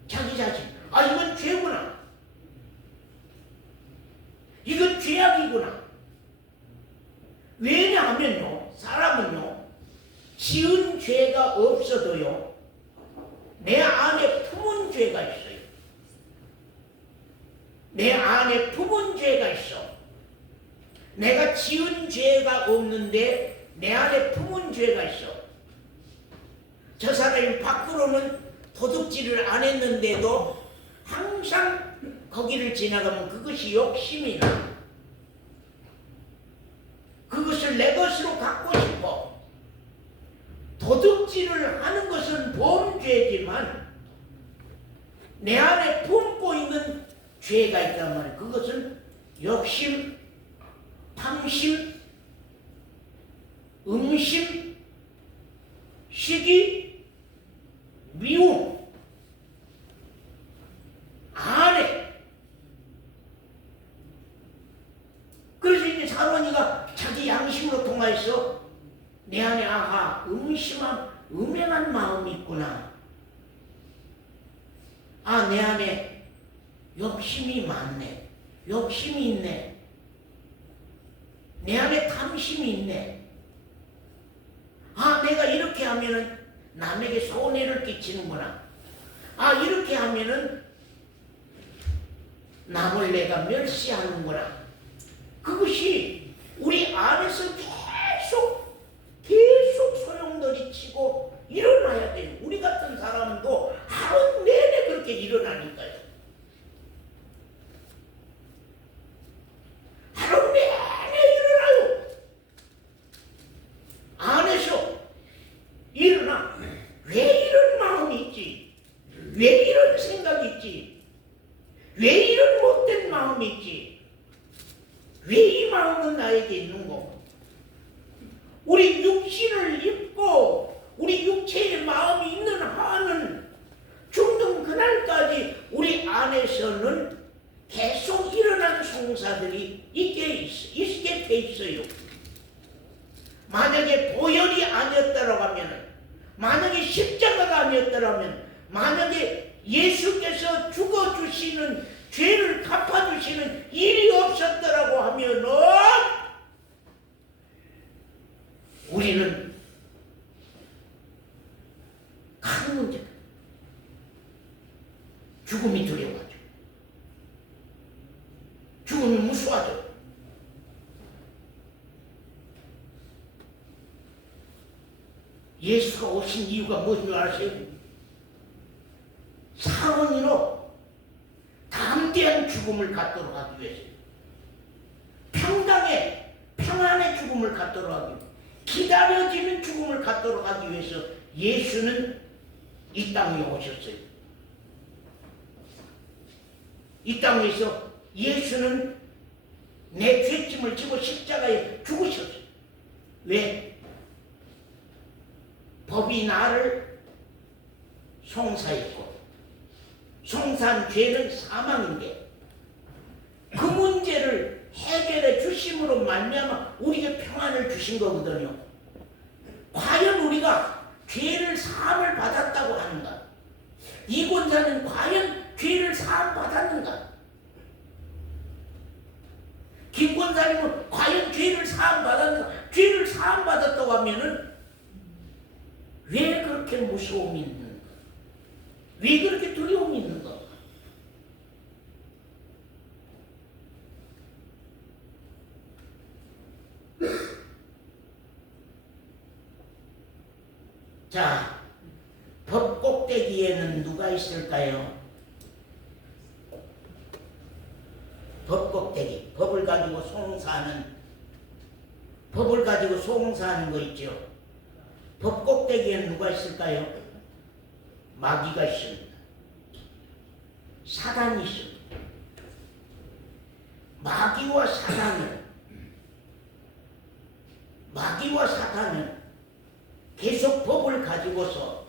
자기 자신. 아, 이건 죄구나. 이건 죄악이구나. 왜냐하면요, 사람은요, 지은 죄가 없어도요, 내 안에 품은 죄가 있어요. 내 안에 품은 죄가 있어. 내가 지은 죄가 없는데 내 안에 품은 죄가 있어. 저 사람이 밖으로는 도둑질을 안 했는데도 항상 거기를 지나가면 그것이 욕심이 나. 그것을 내 것으로 갖고 싶어. 도둑질을 하는 것은 범죄지만 내 안에 품고 있는 죄가 있단 말이야. 그것은 욕심, 탐심, 음심, 시기, 미움 안에. 그래서 이제 사론이가 자기 양심으로 통하여서 내 안에 아하 음심한 음행한 마음이 있구나. 아, 내 안에 욕심이 많네. 욕심이 있네. 내 안에 탐심이 있네. 아, 내가 이렇게 하면은 남에게 손해를 끼치는구나. 아, 이렇게 하면은 남을 내가 멸시하는구나. 그것이 우리 안에서 계속 소용돌이 치고 일어나야 돼요. 우리 같은 사람도 하루 내내 그렇게 일어나니까요. 하루 내내 일어나요. 안에서 일어나. 왜 이런 마음이 있지? 왜 이런 생각이 있지? 왜 이런 못된 마음이 있지? 왜 이 마음은 나에게 있는고? 우리 육신을 입고 우리 육체의 마음이 있는 한은 죽는 그날까지 우리 안에서는 계속 일어난 송사들이 있게 돼 있어요. 만약에 보혈이 아니었다고 하면, 만약에 십자가가 아니었다면, 만약에 예수께서 죽어주시는, 죄를 갚아주시는 일이 없었더라고 하면은 우리는 큰 문제다. 죽음이 두려워하죠. 죽음이 무서워하죠. 예수가 오신 이유가 무엇인 줄 아세요? 사랑으로 담대한 죽음을 갖도록 하기 위해서, 평안의 죽음을 갖도록 하기 위해서, 기다려지는 죽음을 갖도록 하기 위해서 예수는 이 땅에 오셨어요. 이 땅에서 예수는 내 죄짐을 지고 십자가에 죽으셨어요. 왜? 법이 나를 송사했고, 송사한 죄는 사망인데 그 문제를 해결해 주심으로 말미암아 우리에게 평안을 주신 거거든요. 과연 우리가 죄를 사함을 받았다고 하는가? 이 권사는 과연 죄를 사함 받았는가? 김 권사님은 과연 죄를 사함 받았는가? 죄를 사함 받았다고 하면은 왜 그렇게 무서움이 있는가? 왜 그렇게 두려움이 있는가? 자, 법 꼭대기에는 누가 있을까요? 법 꼭대기, 법을 가지고 송사하는 거 있죠. 법 꼭대기에는 누가 있을까요? 마귀가 있습니다. 사단이 있습니다. 마귀와 사단은 계속 법을 가지고서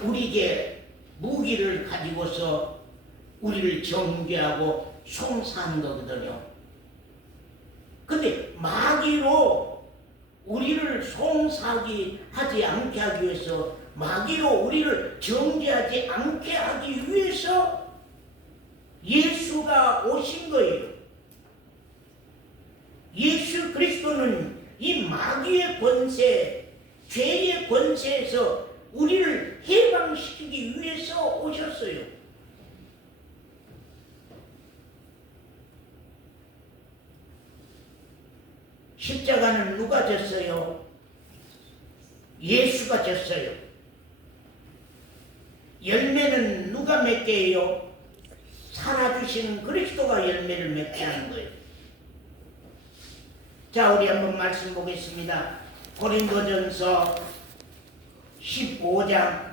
우리에게 무기를 가지고서 우리를 정죄하고 송사하는 거거든요. 근데 마귀로 우리를 송사하지 않게 하기 위해서, 마귀로 우리를 정죄하지 않게 하기 위해서 예수가 오신 거예요. 예수 그리스도는 이 마귀의 권세, 죄의 권세에서 우리를 해방시키기 위해서 오셨어요. 십자가는 누가 졌어요? 예수가 졌어요. 열매는 누가 맺게 해요? 살아주시는 그리스도가 열매를 맺게 하는 거예요. 자, 우리 한번 말씀 보겠습니다. 고린도전서 15장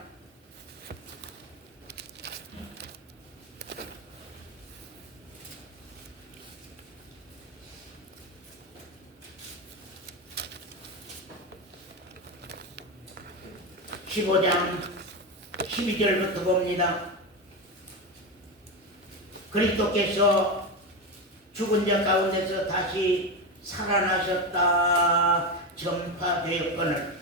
15장 12절부터 봅니다. 그리스도께서 죽은 자 가운데서 다시 살아나셨다 전파되었거늘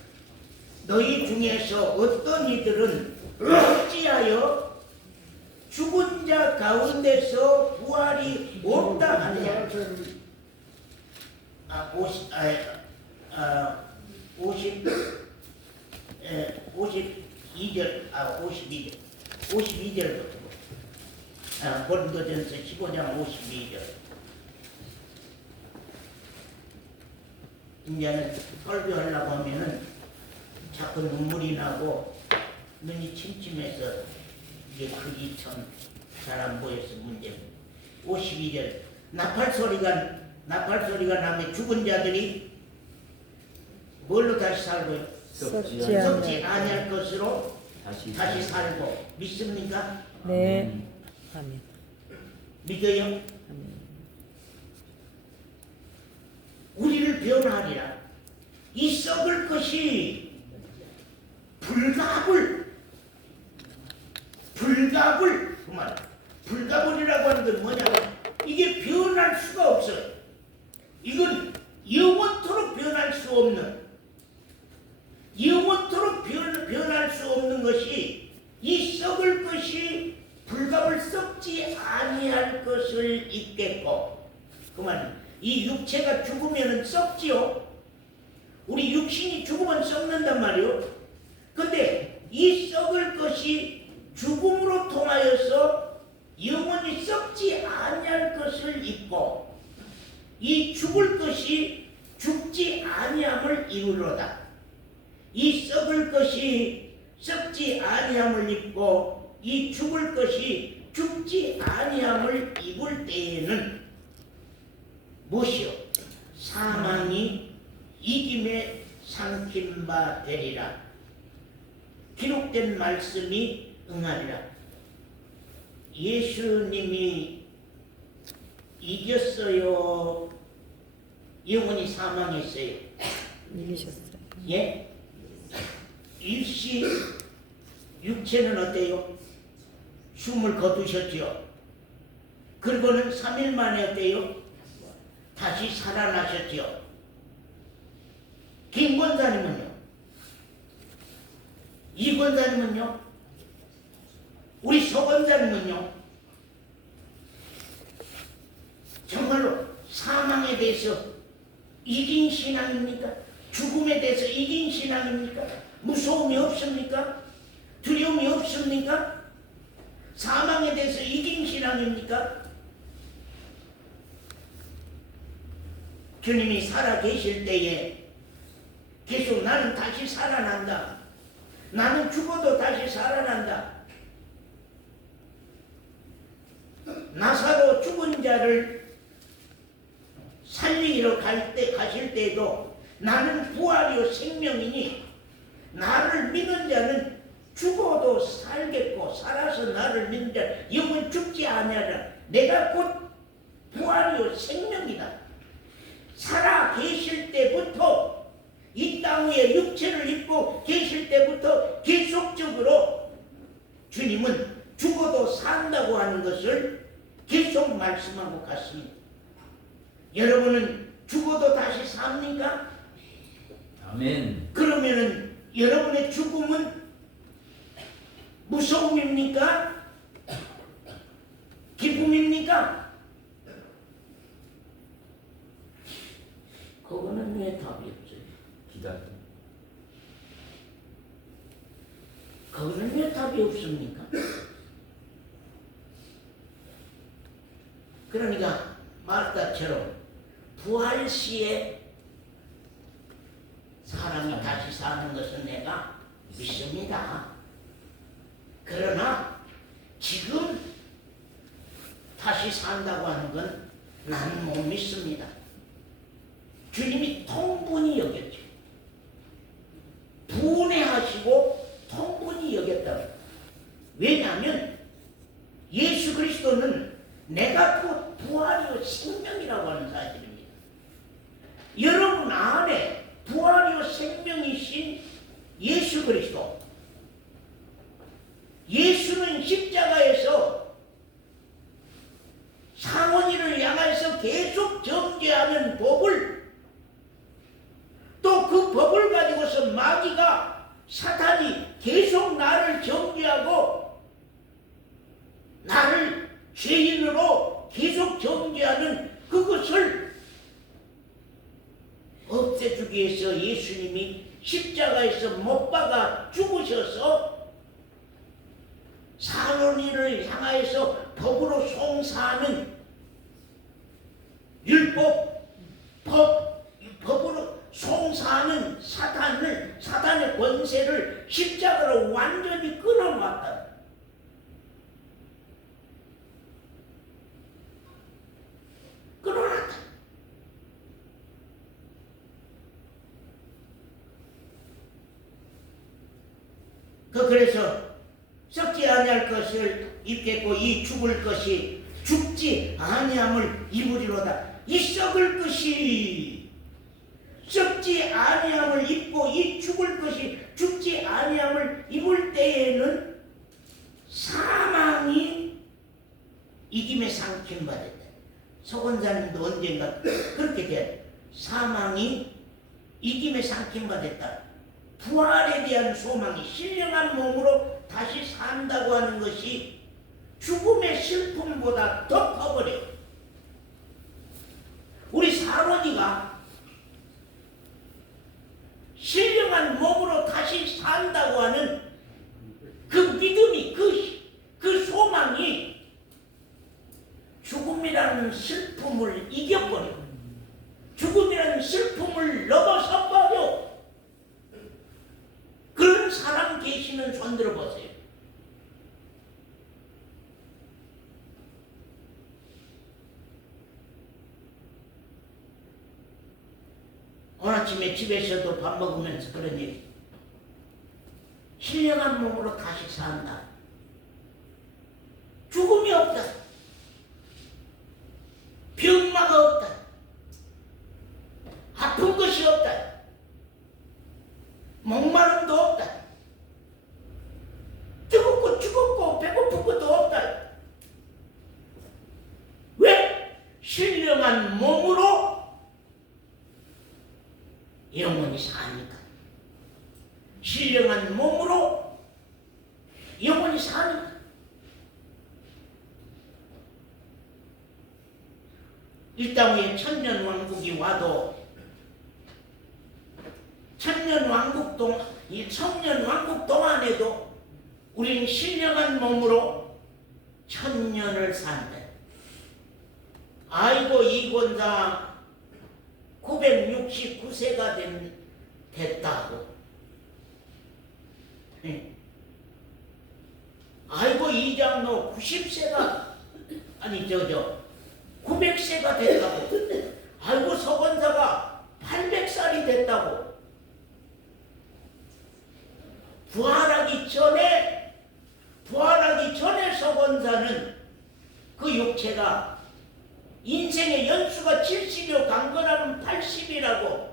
너희 중에서 어떤 이들은 어찌하여 죽은 자 가운데서 부활이 없다 하느냐. 52절부터 고린도전서 15장 52절. 이제는 설교하려고 하면은 자꾸 눈물이 나고 눈이 침침해서 이게 글이 참 잘 안 보여서 문제입니다. 52절. 나팔 소리가 나면 죽은 자들이 뭘로 다시 살고요? 썩지 아니할 것으로 다시 살고. 믿습니까? 네. 아멘. 믿어요? 아멘. 사망이라고 하는 건 뭐냐? 이게 변할 수가 없어요. 이건 영원토록 변할 수 없는, 영원토록 변할 수 없는 것이, 이 썩을 것이 불갑을 썩지 아니할 것을 입겠고, 그만 이 육체가 죽으면 썩지요. 우리 육신이 죽으면 썩는단 말이요. 근데 이 썩을 것이 죽음으로 통하여서 영원히 썩지 아니할 것을 입고, 이 죽을 것이 죽지 아니함을 이루로다. 이 썩을 것이 썩지 아니함을 입고 이 죽을 것이 죽지 아니함을 입을 때에는 무엇이요? 사망이 이김에 삼킨 바 되리라. 기록된 말씀이 응하리라. 예수님이 이겼어요? 영원히 사망했어요? 이기셨어요. 예? 일시 육체는 어때요? 숨을 거두셨죠. 그리고는 3일 만에 어때요? 다시 살아나셨죠. 김 권사님은요? 이 권사님은요? 우리 서 권사님은요? 정말로 사망에 대해서 이긴 신앙입니까? 죽음에 대해서 이긴 신앙입니까? 무서움이 없습니까? 두려움이 없습니까? 사망에 대해서 이긴 신앙입니까? 주님이 살아 계실 때에 계속 나는 다시 살아난다. 나는 죽어도 다시 살아난다. 나사로 죽은 자를 살리러 가실 때에도 나는 부활이요 생명이니 나를 믿는 자는 죽어도 살겠고 살아서 나를 믿는 자 영원 죽지 아니하리라. 내가 곧 부활이요 생명이다. 살아 계실 때부터 이 땅 위에 육체를 입고 계실 때부터 계속적으로 주님은 죽어도 산다고 하는 것을 계속 말씀하고 갔습니다. 여러분은 죽어도 다시 삽니까? 아멘. 그러면은 여러분의 죽음은 무서움입니까? 기쁨입니까? 그거는 왜 답이 없어요? 기다려. 그거는 왜 답이 없습니까? 그러니까 마르다처럼 부활 시에 사람이 다시 사는 것은 내가 믿습니다. 그러나 지금 다시 산다고 하는 건 나는 못 믿습니다. 주님이 통분히 여겼죠. 분해하시고 통분히 여겼다고. 왜냐하면 예수 그리스도는 내가 곧 부활이요 생명이라고 하는 사실입니다. 여러분 안에 부활이요 생명이신 예수 그리스도, 예수는 십자가에서 상원이를 향해서 계속 정죄하는 법을, 또 그 법을 가지고서 마귀가, 사탄이 계속 나를 정죄하고 나를 죄인으로 계속 정죄하는 그것을 없애주기 위해서 예수님이 십자가에서 못 박아 죽으셔서 사론이를 향하여서 법으로 송사하는 법으로 송사하는 사탄의 권세를 십자가로 완전히 끊어놨다. 끊어놨다. 그래서 썩지 아니할 것을 입겠고 이 죽을 것이 죽지 아니함을 입으리로다. 이 썩을 것이 썩지 아니함을 입고 이 죽을 것이 죽지 아니함을 입을 때에는 사망이 이김에 삼킴받았다. 서건사님도 언젠가 그렇게 돼. 사망이 이김에 삼킴받았다. 부활에 대한 소망이 신령한 몸으로 다시 산다고 하는 것이 죽음의 슬픔보다 더 커버려. 우리 사론이가 신령한 몸으로 다시 산다고 하는 그 믿음이, 그 소망이 죽음이라는 슬픔을 이겨버려. 죽음이라는 슬픔을 넘어서 버려. 그런 사람 계시면 손들어 보세요. 오늘 아침에 집에서도 밥 먹으면서 그런 얘기. 신령한 몸으로 다시 산다. 죽음이 없다. 병마가 없다. 아픈 것이 없다. 목마름도 없다. 뜨겁고 죽었고 배고픈 것도 없다. 왜? 신령한 몸으로 영원히 사니까. 신령한 몸으로 영원히 사니까. 이 땅에 천년왕국이 와도 이 천년왕국 동안에도 우린 신령한 몸으로 천년을 산다. 아이고 이 권사 969세가 됐다고. 아이고 이 장로 90세가 아니 900세가 됐다고. 아이고 서건사가 800살이 됐다고. 부활하기 전에 서건사는 그 육체가 인생의 연수가 70이요 강건하면 80이라고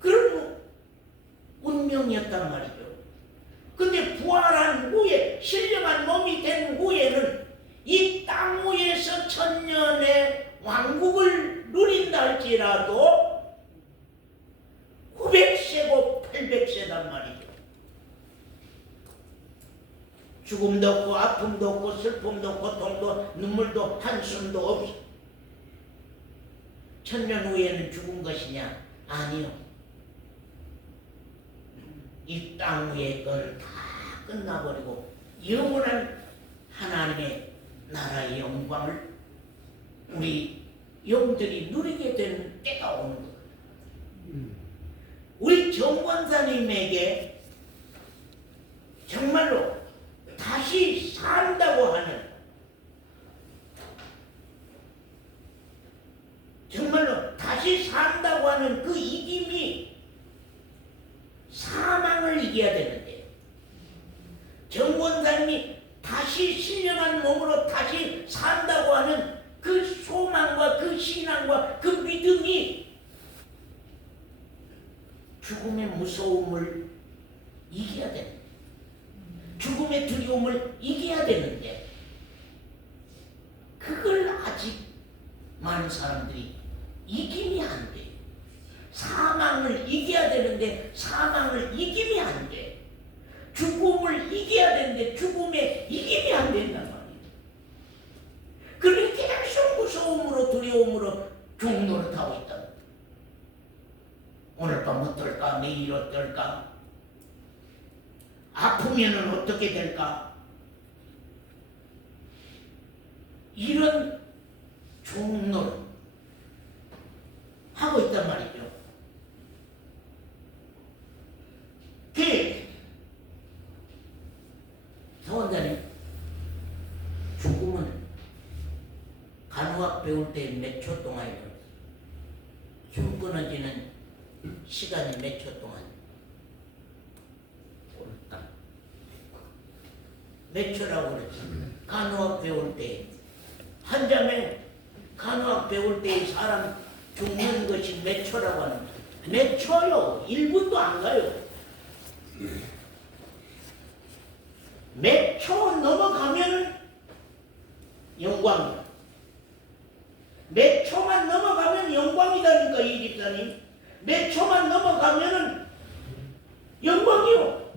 그런 운명이었단 말이죠. 근데 부활한 후에 신령한 몸이 된 후에는 이 땅 위에서 천년의 왕국을 누린다 할지라도 900세고 800세단 말이죠. 죽음도 없고 아픔도 없고 슬픔도 고통도 눈물도 한숨도 없이 천년 후에는 죽은 것이냐? 아니요. 이 땅 위의 건 다 끝나버리고 영원한 하나님의 나라의 영광을 우리 영들이 누리게 되는 때가 오는 거예요. 우리 정권사님에게 정말로 다시 산다고 하는, 정말로 다시 산다고 하는 그 이김이 사망을 이겨야 되는데, 정권사님이 다시 신령한 몸으로 다시 산다고 하는 그 소망과 그 신앙과 그 믿음이 죽음의 무서움을 이겨야 되는데, 죽음의 두려움을 이겨야 되는데, 그걸 아직 많은 사람들이 이김이 안 돼. 사망을 이겨야 되는데 사망을 이김이 안 돼. 죽음을 이겨야 되는데 죽음에 이김이 안 된단 말이에요. 그러니 계속 무서움으로 두려움으로 종로를 타고 있다. 오늘 밤 어떨까? 내일 어떨까? 아프면은 어떻게 될까? 이런 종로를 하고 있단 말이죠. 서원자님, 죽음은 간호학 배울 때 몇 초 동안이요. 숨 끊어지는 시간이 몇 초 동안. 옳다. 몇 초라고 그랬어. 간호학 배울 때. 한 잠에 간호학 배울 때 사람 죽는 것이 몇 초라고 하는 거예요. 몇 초요? 1분도 안 가요. 몇 초 넘어가면 영광이다. 몇 초만 넘어가면 영광이다니까 이 집사님. 몇 초만 넘어가면은 영광이요.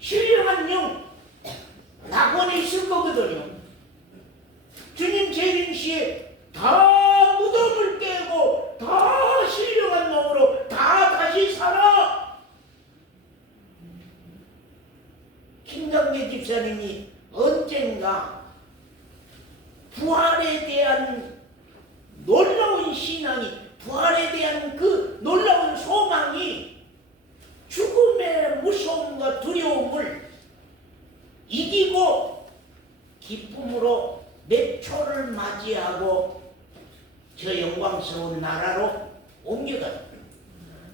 신령한 영 낙원에 있을 거거든요. 주님 재림 시에 다 무덤을 깨고 다 신령한 몸으로 다 다시 살아. 김강대 집사님이 언젠가 부활에 대한 놀라운 신앙이, 부활에 대한 그 놀라운 소망이 죽음의 무서움과 두려움을 이기고 기쁨으로 몇 초를 맞이하고 저 영광스러운 나라로 옮겨가요.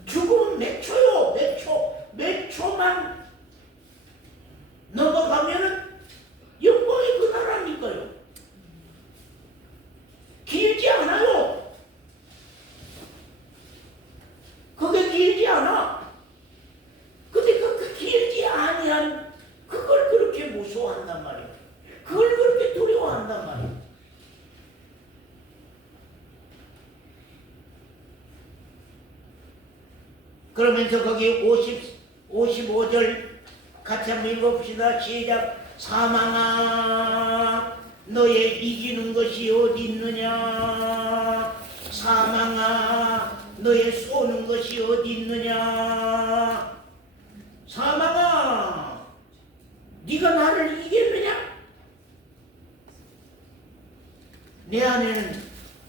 죽음은 몇 초요? 몇 초? 몇 초만 넘어가면은 영광의 그 나라니까요. 길지 않아요. 그게 길지 않아. 근데 그 길지 아니한 그걸 그렇게 무서워한단 말이에요. 그걸 그렇게 두려워한단 말이에요. 그러면서 거기 55절 같이 한번 읽어봅시다. 시작. 사망아 너의 이기는 것이 어디 있느냐. 사망아 너의 쏘는 것이 어디 있느냐. 사망아 네가 나를 이겼느냐. 내 안에는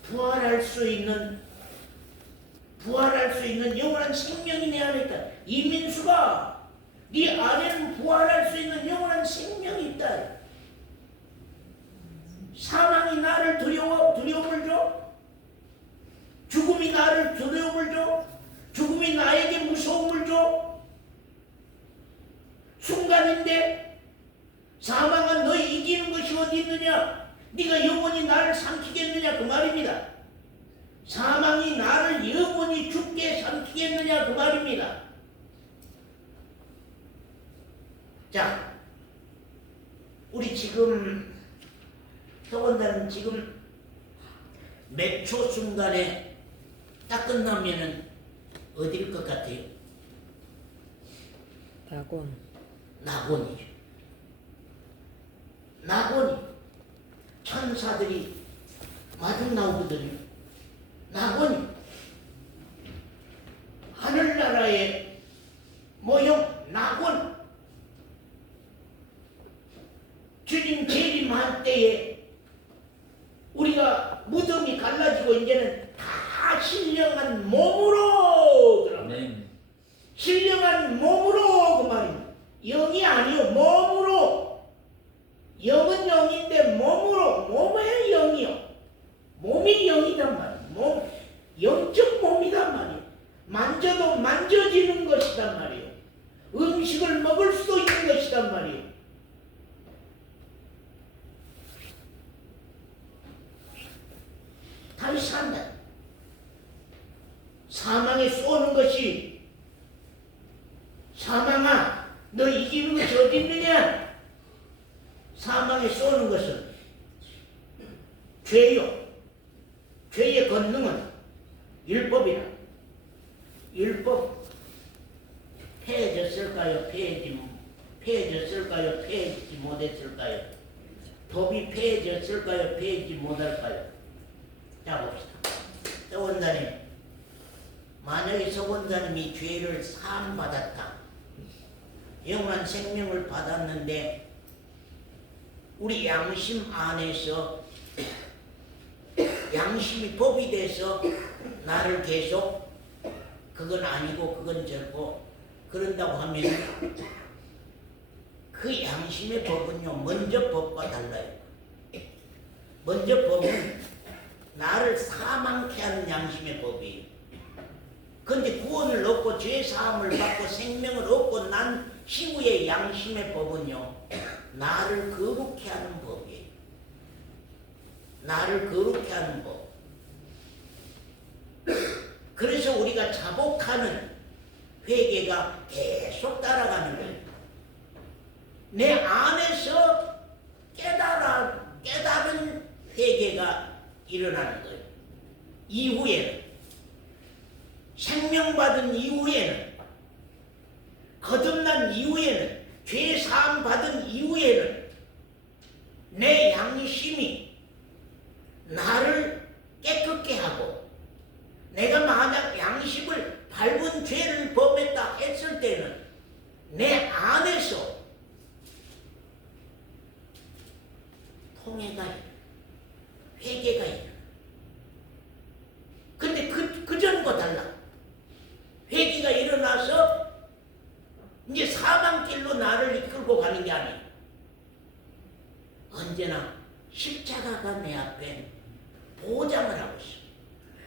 부활할 수 있는 영원한 생명이 내 안에 있다. 이민수가 네 안에는 부활할 수 있는 영원한 생명이 있다. 사망이 나를 두려움을 줘? 죽음이 나를 두려움을 줘? 죽음이 나에게 무서움을 줘? 순간인데 사망은 너 이기는 것이 어디 있느냐? 네가 영원히 나를 삼키겠느냐 그 말입니다. 사망이 나를 영원히 죽게 삼키겠느냐 그 말입니다. 자, 우리 지금 더군다나 지금 몇 초 순간에 딱 끝나면은 어디일 것 같아요? 낙원. 낙원이죠. 낙원이 천사들이 마중 나오거든요. 낙원이 하늘나라의 모형 낙원. 주님 재림할 때에 우리가 무덤이 갈라지고 이제는 다 신령한 몸으로 들어갑니다. 아멘. 신령한 몸으로 그 말입니다. 영이 아니요 몸으로. 영은 영인데 몸으로. 몸의 영이요. 몸이 영이단 말이에요. 몸, 영적 몸이단 말이에요. 만져도 만져지는 것이단 말이에요. 음식을 먹을 수도 있는 것이단 말이에요. 다시 산다. 사망에 쏘는 것이, 사망아 너 이기는 것이 어디 있느냐. 사망에 쏘는 것은 죄요. 죄의 권능은 율법이다. 율법 폐해졌을까요? 폐해졌을까요? 폐해지지 못했을까요? 법이 폐해졌을까요? 폐해지지 못할까요? 자 봅시다. 서원사님, 만약에 서원사님이 죄를 사함받았다, 영원한 생명을 받았는데 우리 양심 안에서 양심이 법이 돼서 나를 계속 그건 아니고 그건 저고 그런다고 하면 그 양심의 법은요 먼저 법과 달라요. 먼저 법은 나를 사망케 하는 양심의 법이에요. 그런데 구원을 얻고 죄사함을 받고 생명을 얻고 난 이후의 양심의 법은요 나를 거룩케 하는 법이에요. 나를 거룩케 하는 법. 그래서 우리가 자복하는 회개가 계속 따라가는 거예요. 내 안에서 깨달은 회개가 일어나는 거예요. 이후에는, 생명받은 이후에는, 거듭난 이후에는, 죄사함 받은 이후에는 내 양심이 나를 깨끗게 하고, 내가 만약 양심을 밟은 죄를 범했다 했을 때는 내 안에서 통회가 일어나, 회개가 일어나. 근데 그 전과 달라. 회개가 일어나서 이제 사망길로 나를 이끌고 가는 게 아니에요. 언제나 십자가가 내 앞에 보장을 하고 있어.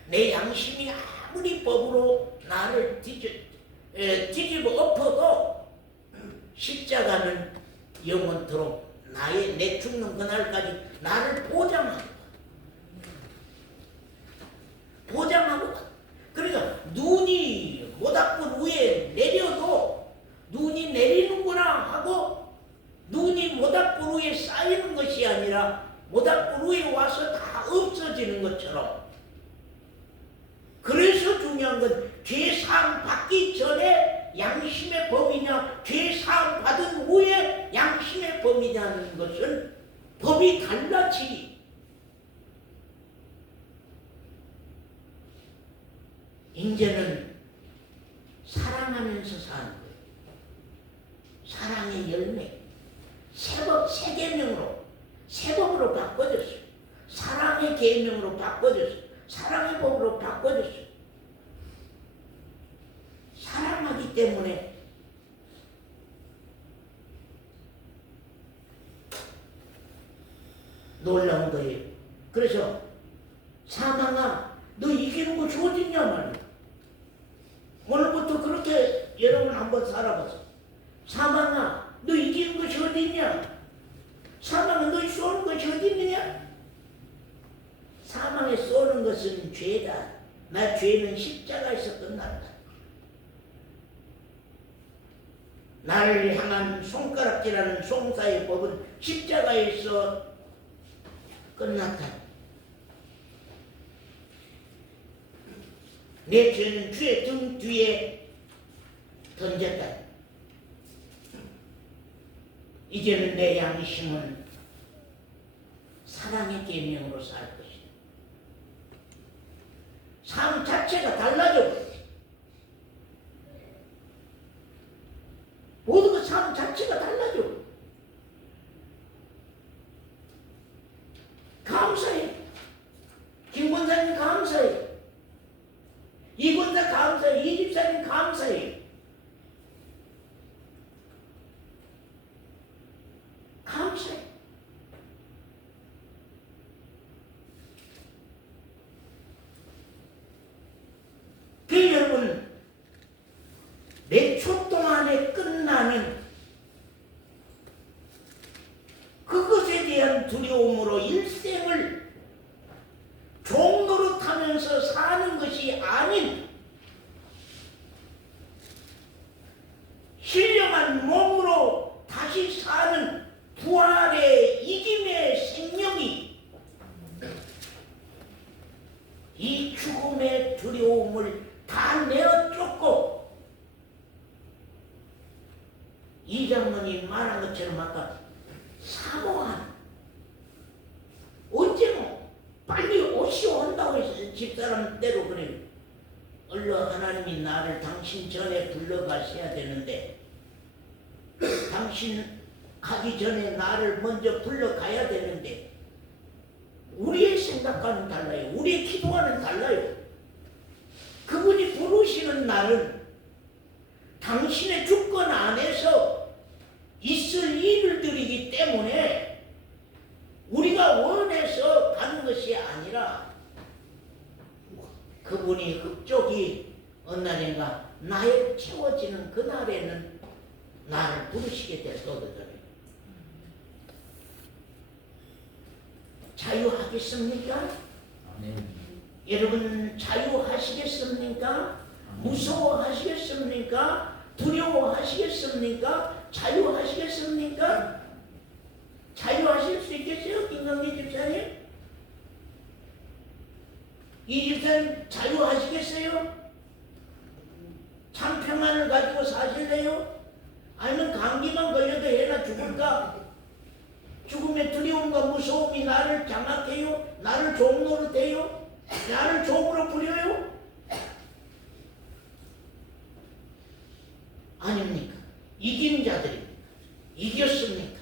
내 양심이 아무리 법으로 나를 뒤집어 엎어도 십자가는 영원토록 내 죽는 그날까지 나를 보장하고 가. 그러니까 눈이 모닥불 위에 내려도 눈이 내리는구나 하고, 눈이 모닥불 위에 쌓이는 것이 아니라 모닥불 위에 와서 다 없어지는 것처럼, 그래서 중요한 건 죄사함 받기 전에 양심의 법이냐, 죄사함 받은 후에 양심의 법이냐는 것은 법이 달라지. 이제는 사랑하면서 사는 거예요. 사랑의 열매. 새 계명으로, 새 법으로 바꿔졌어요. 사랑의 계명으로 바꿔졌어요. 사랑의 법으로 바꿔졌어요. 사랑하기 때문에 놀라운 거예요. 그래서 사망아, 너 이기는 거 주어졌냐 말이야. 오늘부터 그렇게 여러분 한번 살아보세요. 사망아, 너 이기는 것이 어디 있냐? 사망은 너 쏘는 것이 어디 있느냐? 사망에 쏘는 것은 죄다. 나 죄는 십자가에서 끝난다. 나를 향한 손가락질하는 송사의 법은 십자가에서 끝났다. 내 죄는 주의 등 뒤에 던졌다. 이제는 내 양심은 사랑의 계명으로 살 것이다. 삶 자체가 달라져 버렸어. 모든 것 삶 자체가 달라져. 감사해. 김 권사님 감사해. 이 권사 감사해. 이 집사님 감사해. 감사해. 그 여러분, 몇 초 동안에 끝나는 그것에 대한 두려움으로 일생을 종노릇하면서 사는 것이 아닌 신령한 몸으로 다시 사는 부활의 이김의 생명이 이 죽음의 두려움을 다 내어 쫓고, 이 장로님 말한 것처럼 아까 사모한, 언제 뭐 빨리 오시오 한다고 해서 집사람대로 그래요. 얼른 하나님이 나를 당신 전에 불러가셔야 되는데, 당신 가기 전에 나를 먼저 불러가야 되는데, 우리의 생각과는 달라요. 우리의 기도와는 달라요. 그분이 부르시는 날은 당신의 주권 안에서 있을 일들이기 때문에 우리가 원해서 가는 것이 아니라, 그분이 흡족이 어느 날인가 나에 채워지는 그날에는 나를 부르시게 될 거거든요. 자유하겠습니까? 아멘. 여러분 자유하시겠습니까? 무서워하시겠습니까? 두려워하시겠습니까? 자유하시겠습니까? 자유하실 수 있겠어요? 김강기 집사님? 이 집사님 자유하시겠어요? 참 평안을 가지고 사실래요? 아니면 감기만 걸려도 해나 죽을까? 죽음의 두려움과 무서움이 나를 장악해요? 나를 종 노릇해요? 나를 종으로 부려요? 아닙니까? 이긴 자들입니다. 이겼습니까?